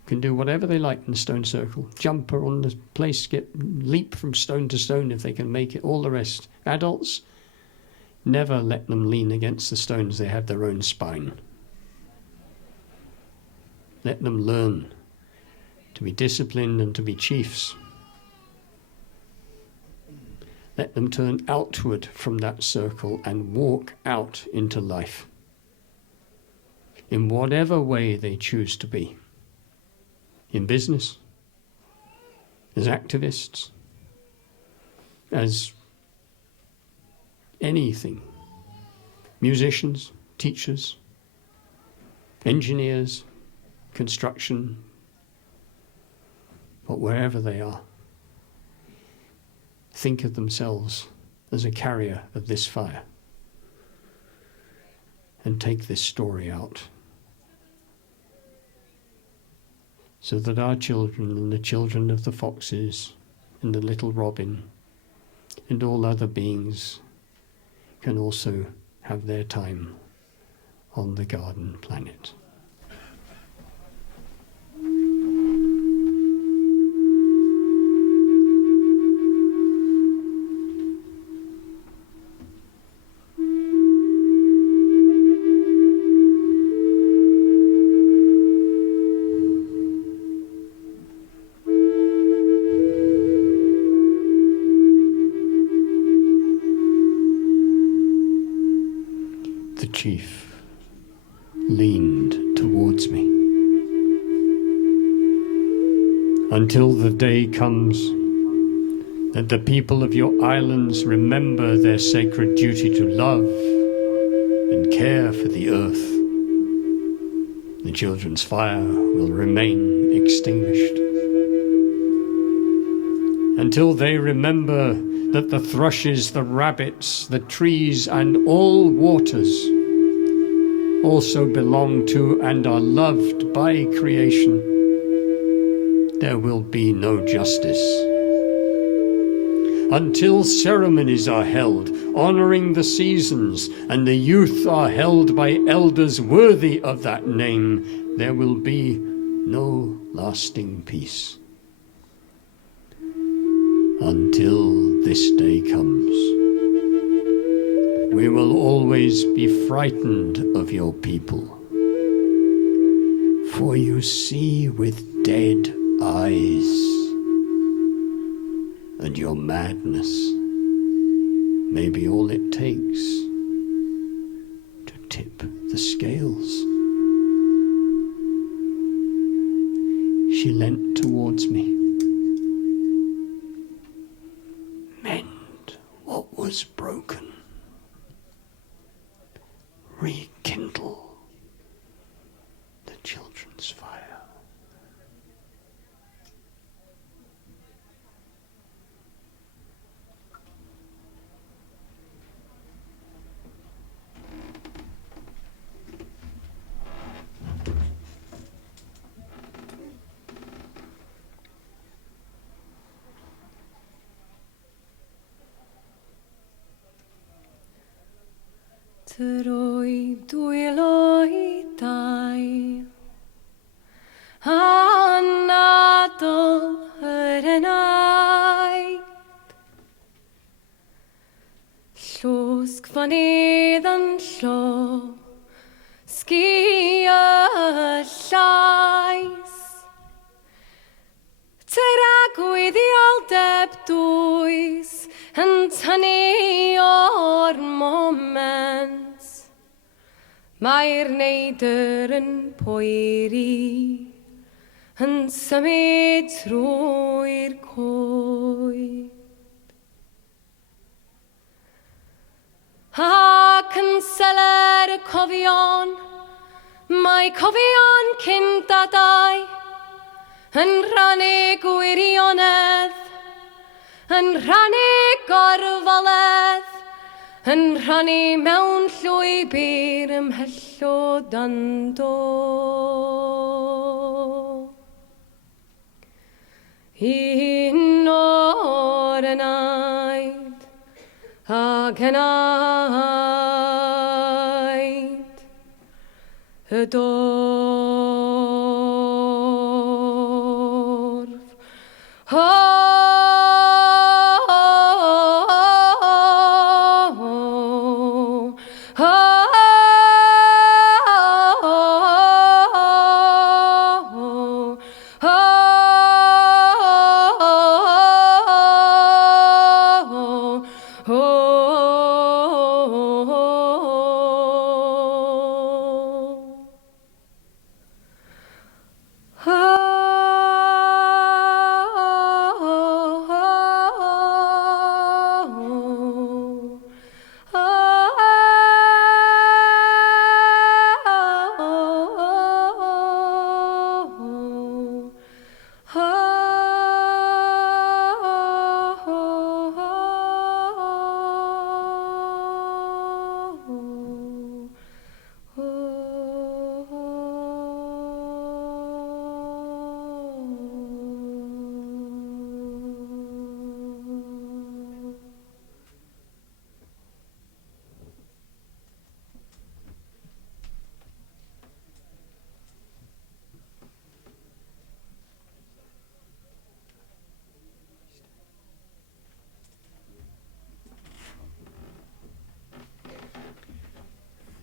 can do whatever they like in the stone circle. Jump around the place, leap from stone to stone if they can make it, all the rest. Adults, never let them lean against the stones. They have their own spine. Let them learn to be disciplined and to be chiefs. Let them turn outward from that circle and walk out into life in whatever way they choose to be. In business, as activists, as anything. Musicians, teachers, engineers, construction, but wherever they are, think of themselves as a carrier of this fire and take this story out so that our children and the children of the foxes and the little robin and all other beings can also have their time on the garden planet. The chief leaned towards me. Until the day comes that the people of your islands remember their sacred duty to love and care for the earth, the children's fire will remain extinguished. Until they remember that the thrushes, the rabbits, the trees, and all waters also belong to and are loved by creation, there will be no justice. Until ceremonies are held, honoring the seasons, and the youth are held by elders worthy of that name, there will be no lasting peace. Until this day comes, we will always be frightened of your people, for you see with dead eyes, and your madness may be all it takes to tip the scales. She leant towards me. Mend what was broken. Rekindle the children's fire. Trwy dwylo I dail Anadl yr enaid Llwsg fanydd yn llo Sgi y llais Teragwyd I oldeb dwys Yn tynnu o'r moment Mae'r neidr yn poeri Yn symud trwy'r coed Ac yn seler y cofion Mae cofion cyn dadau Yn rhannu gwirionedd Yn rhannu gorfoledd Yn rhannu mewn llwybr ymhello dando Un o'r enaid Ag enaid Y dorf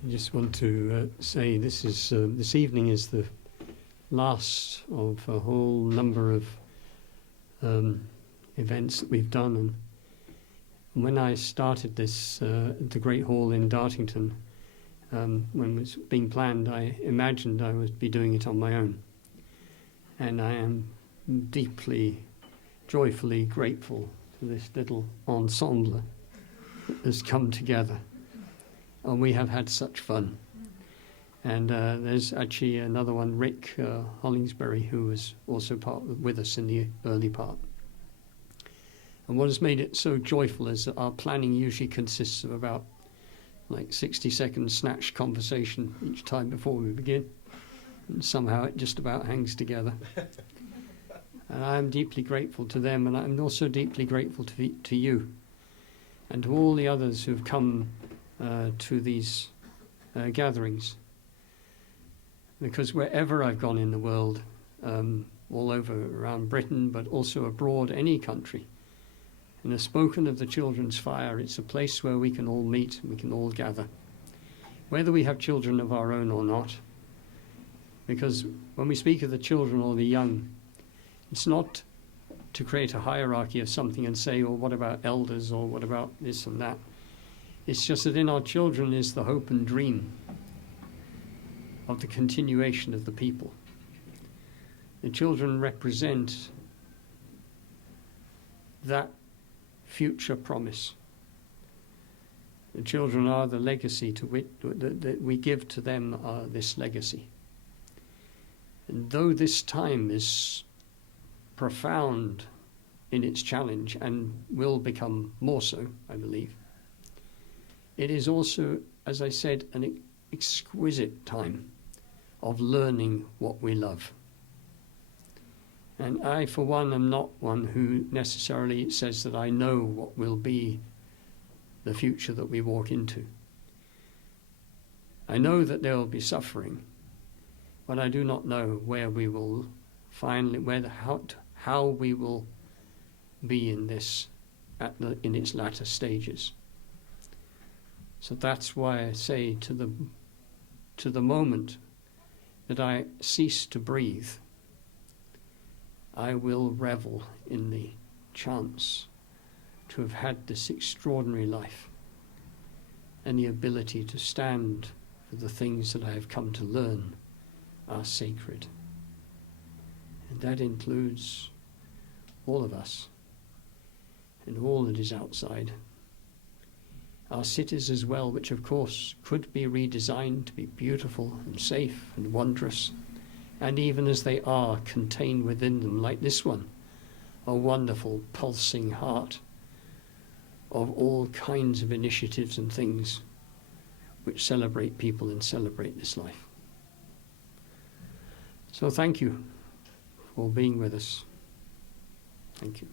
I just want to say this evening is the last of a whole number of events that we've done. And when I started this at the Great Hall in Dartington, when it was being planned, I imagined I would be doing it on my own. And I am deeply, joyfully grateful to this little ensemble that has come together. And we have had such fun. And there's actually another one, Rick Hollingsbury, who was also with us in the early part. And what has made it so joyful is that our planning usually consists of about 60-second snatched conversation each time before we begin. And somehow it just about hangs together. And I am deeply grateful to them, and I'm also deeply grateful to you and to all the others who have come to these gatherings. Because wherever I've gone in the world, all over around Britain, but also abroad, any country, and have spoken of the Children's Fire. It's a place where we can all meet, we can all gather, whether we have children of our own or not. Because when we speak of the children or the young, it's not to create a hierarchy of something and say, oh, what about elders, or what about this and that. It's just that in our children is the hope and dream of the continuation of the people. The children represent that future promise. The children are the legacy to which that we give to them, this legacy. And though this time is profound in its challenge and will become more so, I believe, it is also, as I said, an exquisite time of learning what we love. And I, for one, am not one who necessarily says that I know what will be the future that we walk into. I know that there will be suffering, but I do not know where we will finally, how we will be in this, in its latter stages. So that's why I say to the moment that I cease to breathe, I will revel in the chance to have had this extraordinary life and the ability to stand for the things that I have come to learn are sacred. And that includes all of us and all that is outside. Our cities as well, which of course could be redesigned to be beautiful and safe and wondrous, and even as they are, contained within them, like this one, a wonderful pulsing heart of all kinds of initiatives and things which celebrate people and celebrate this life. So thank you for being with us. Thank you.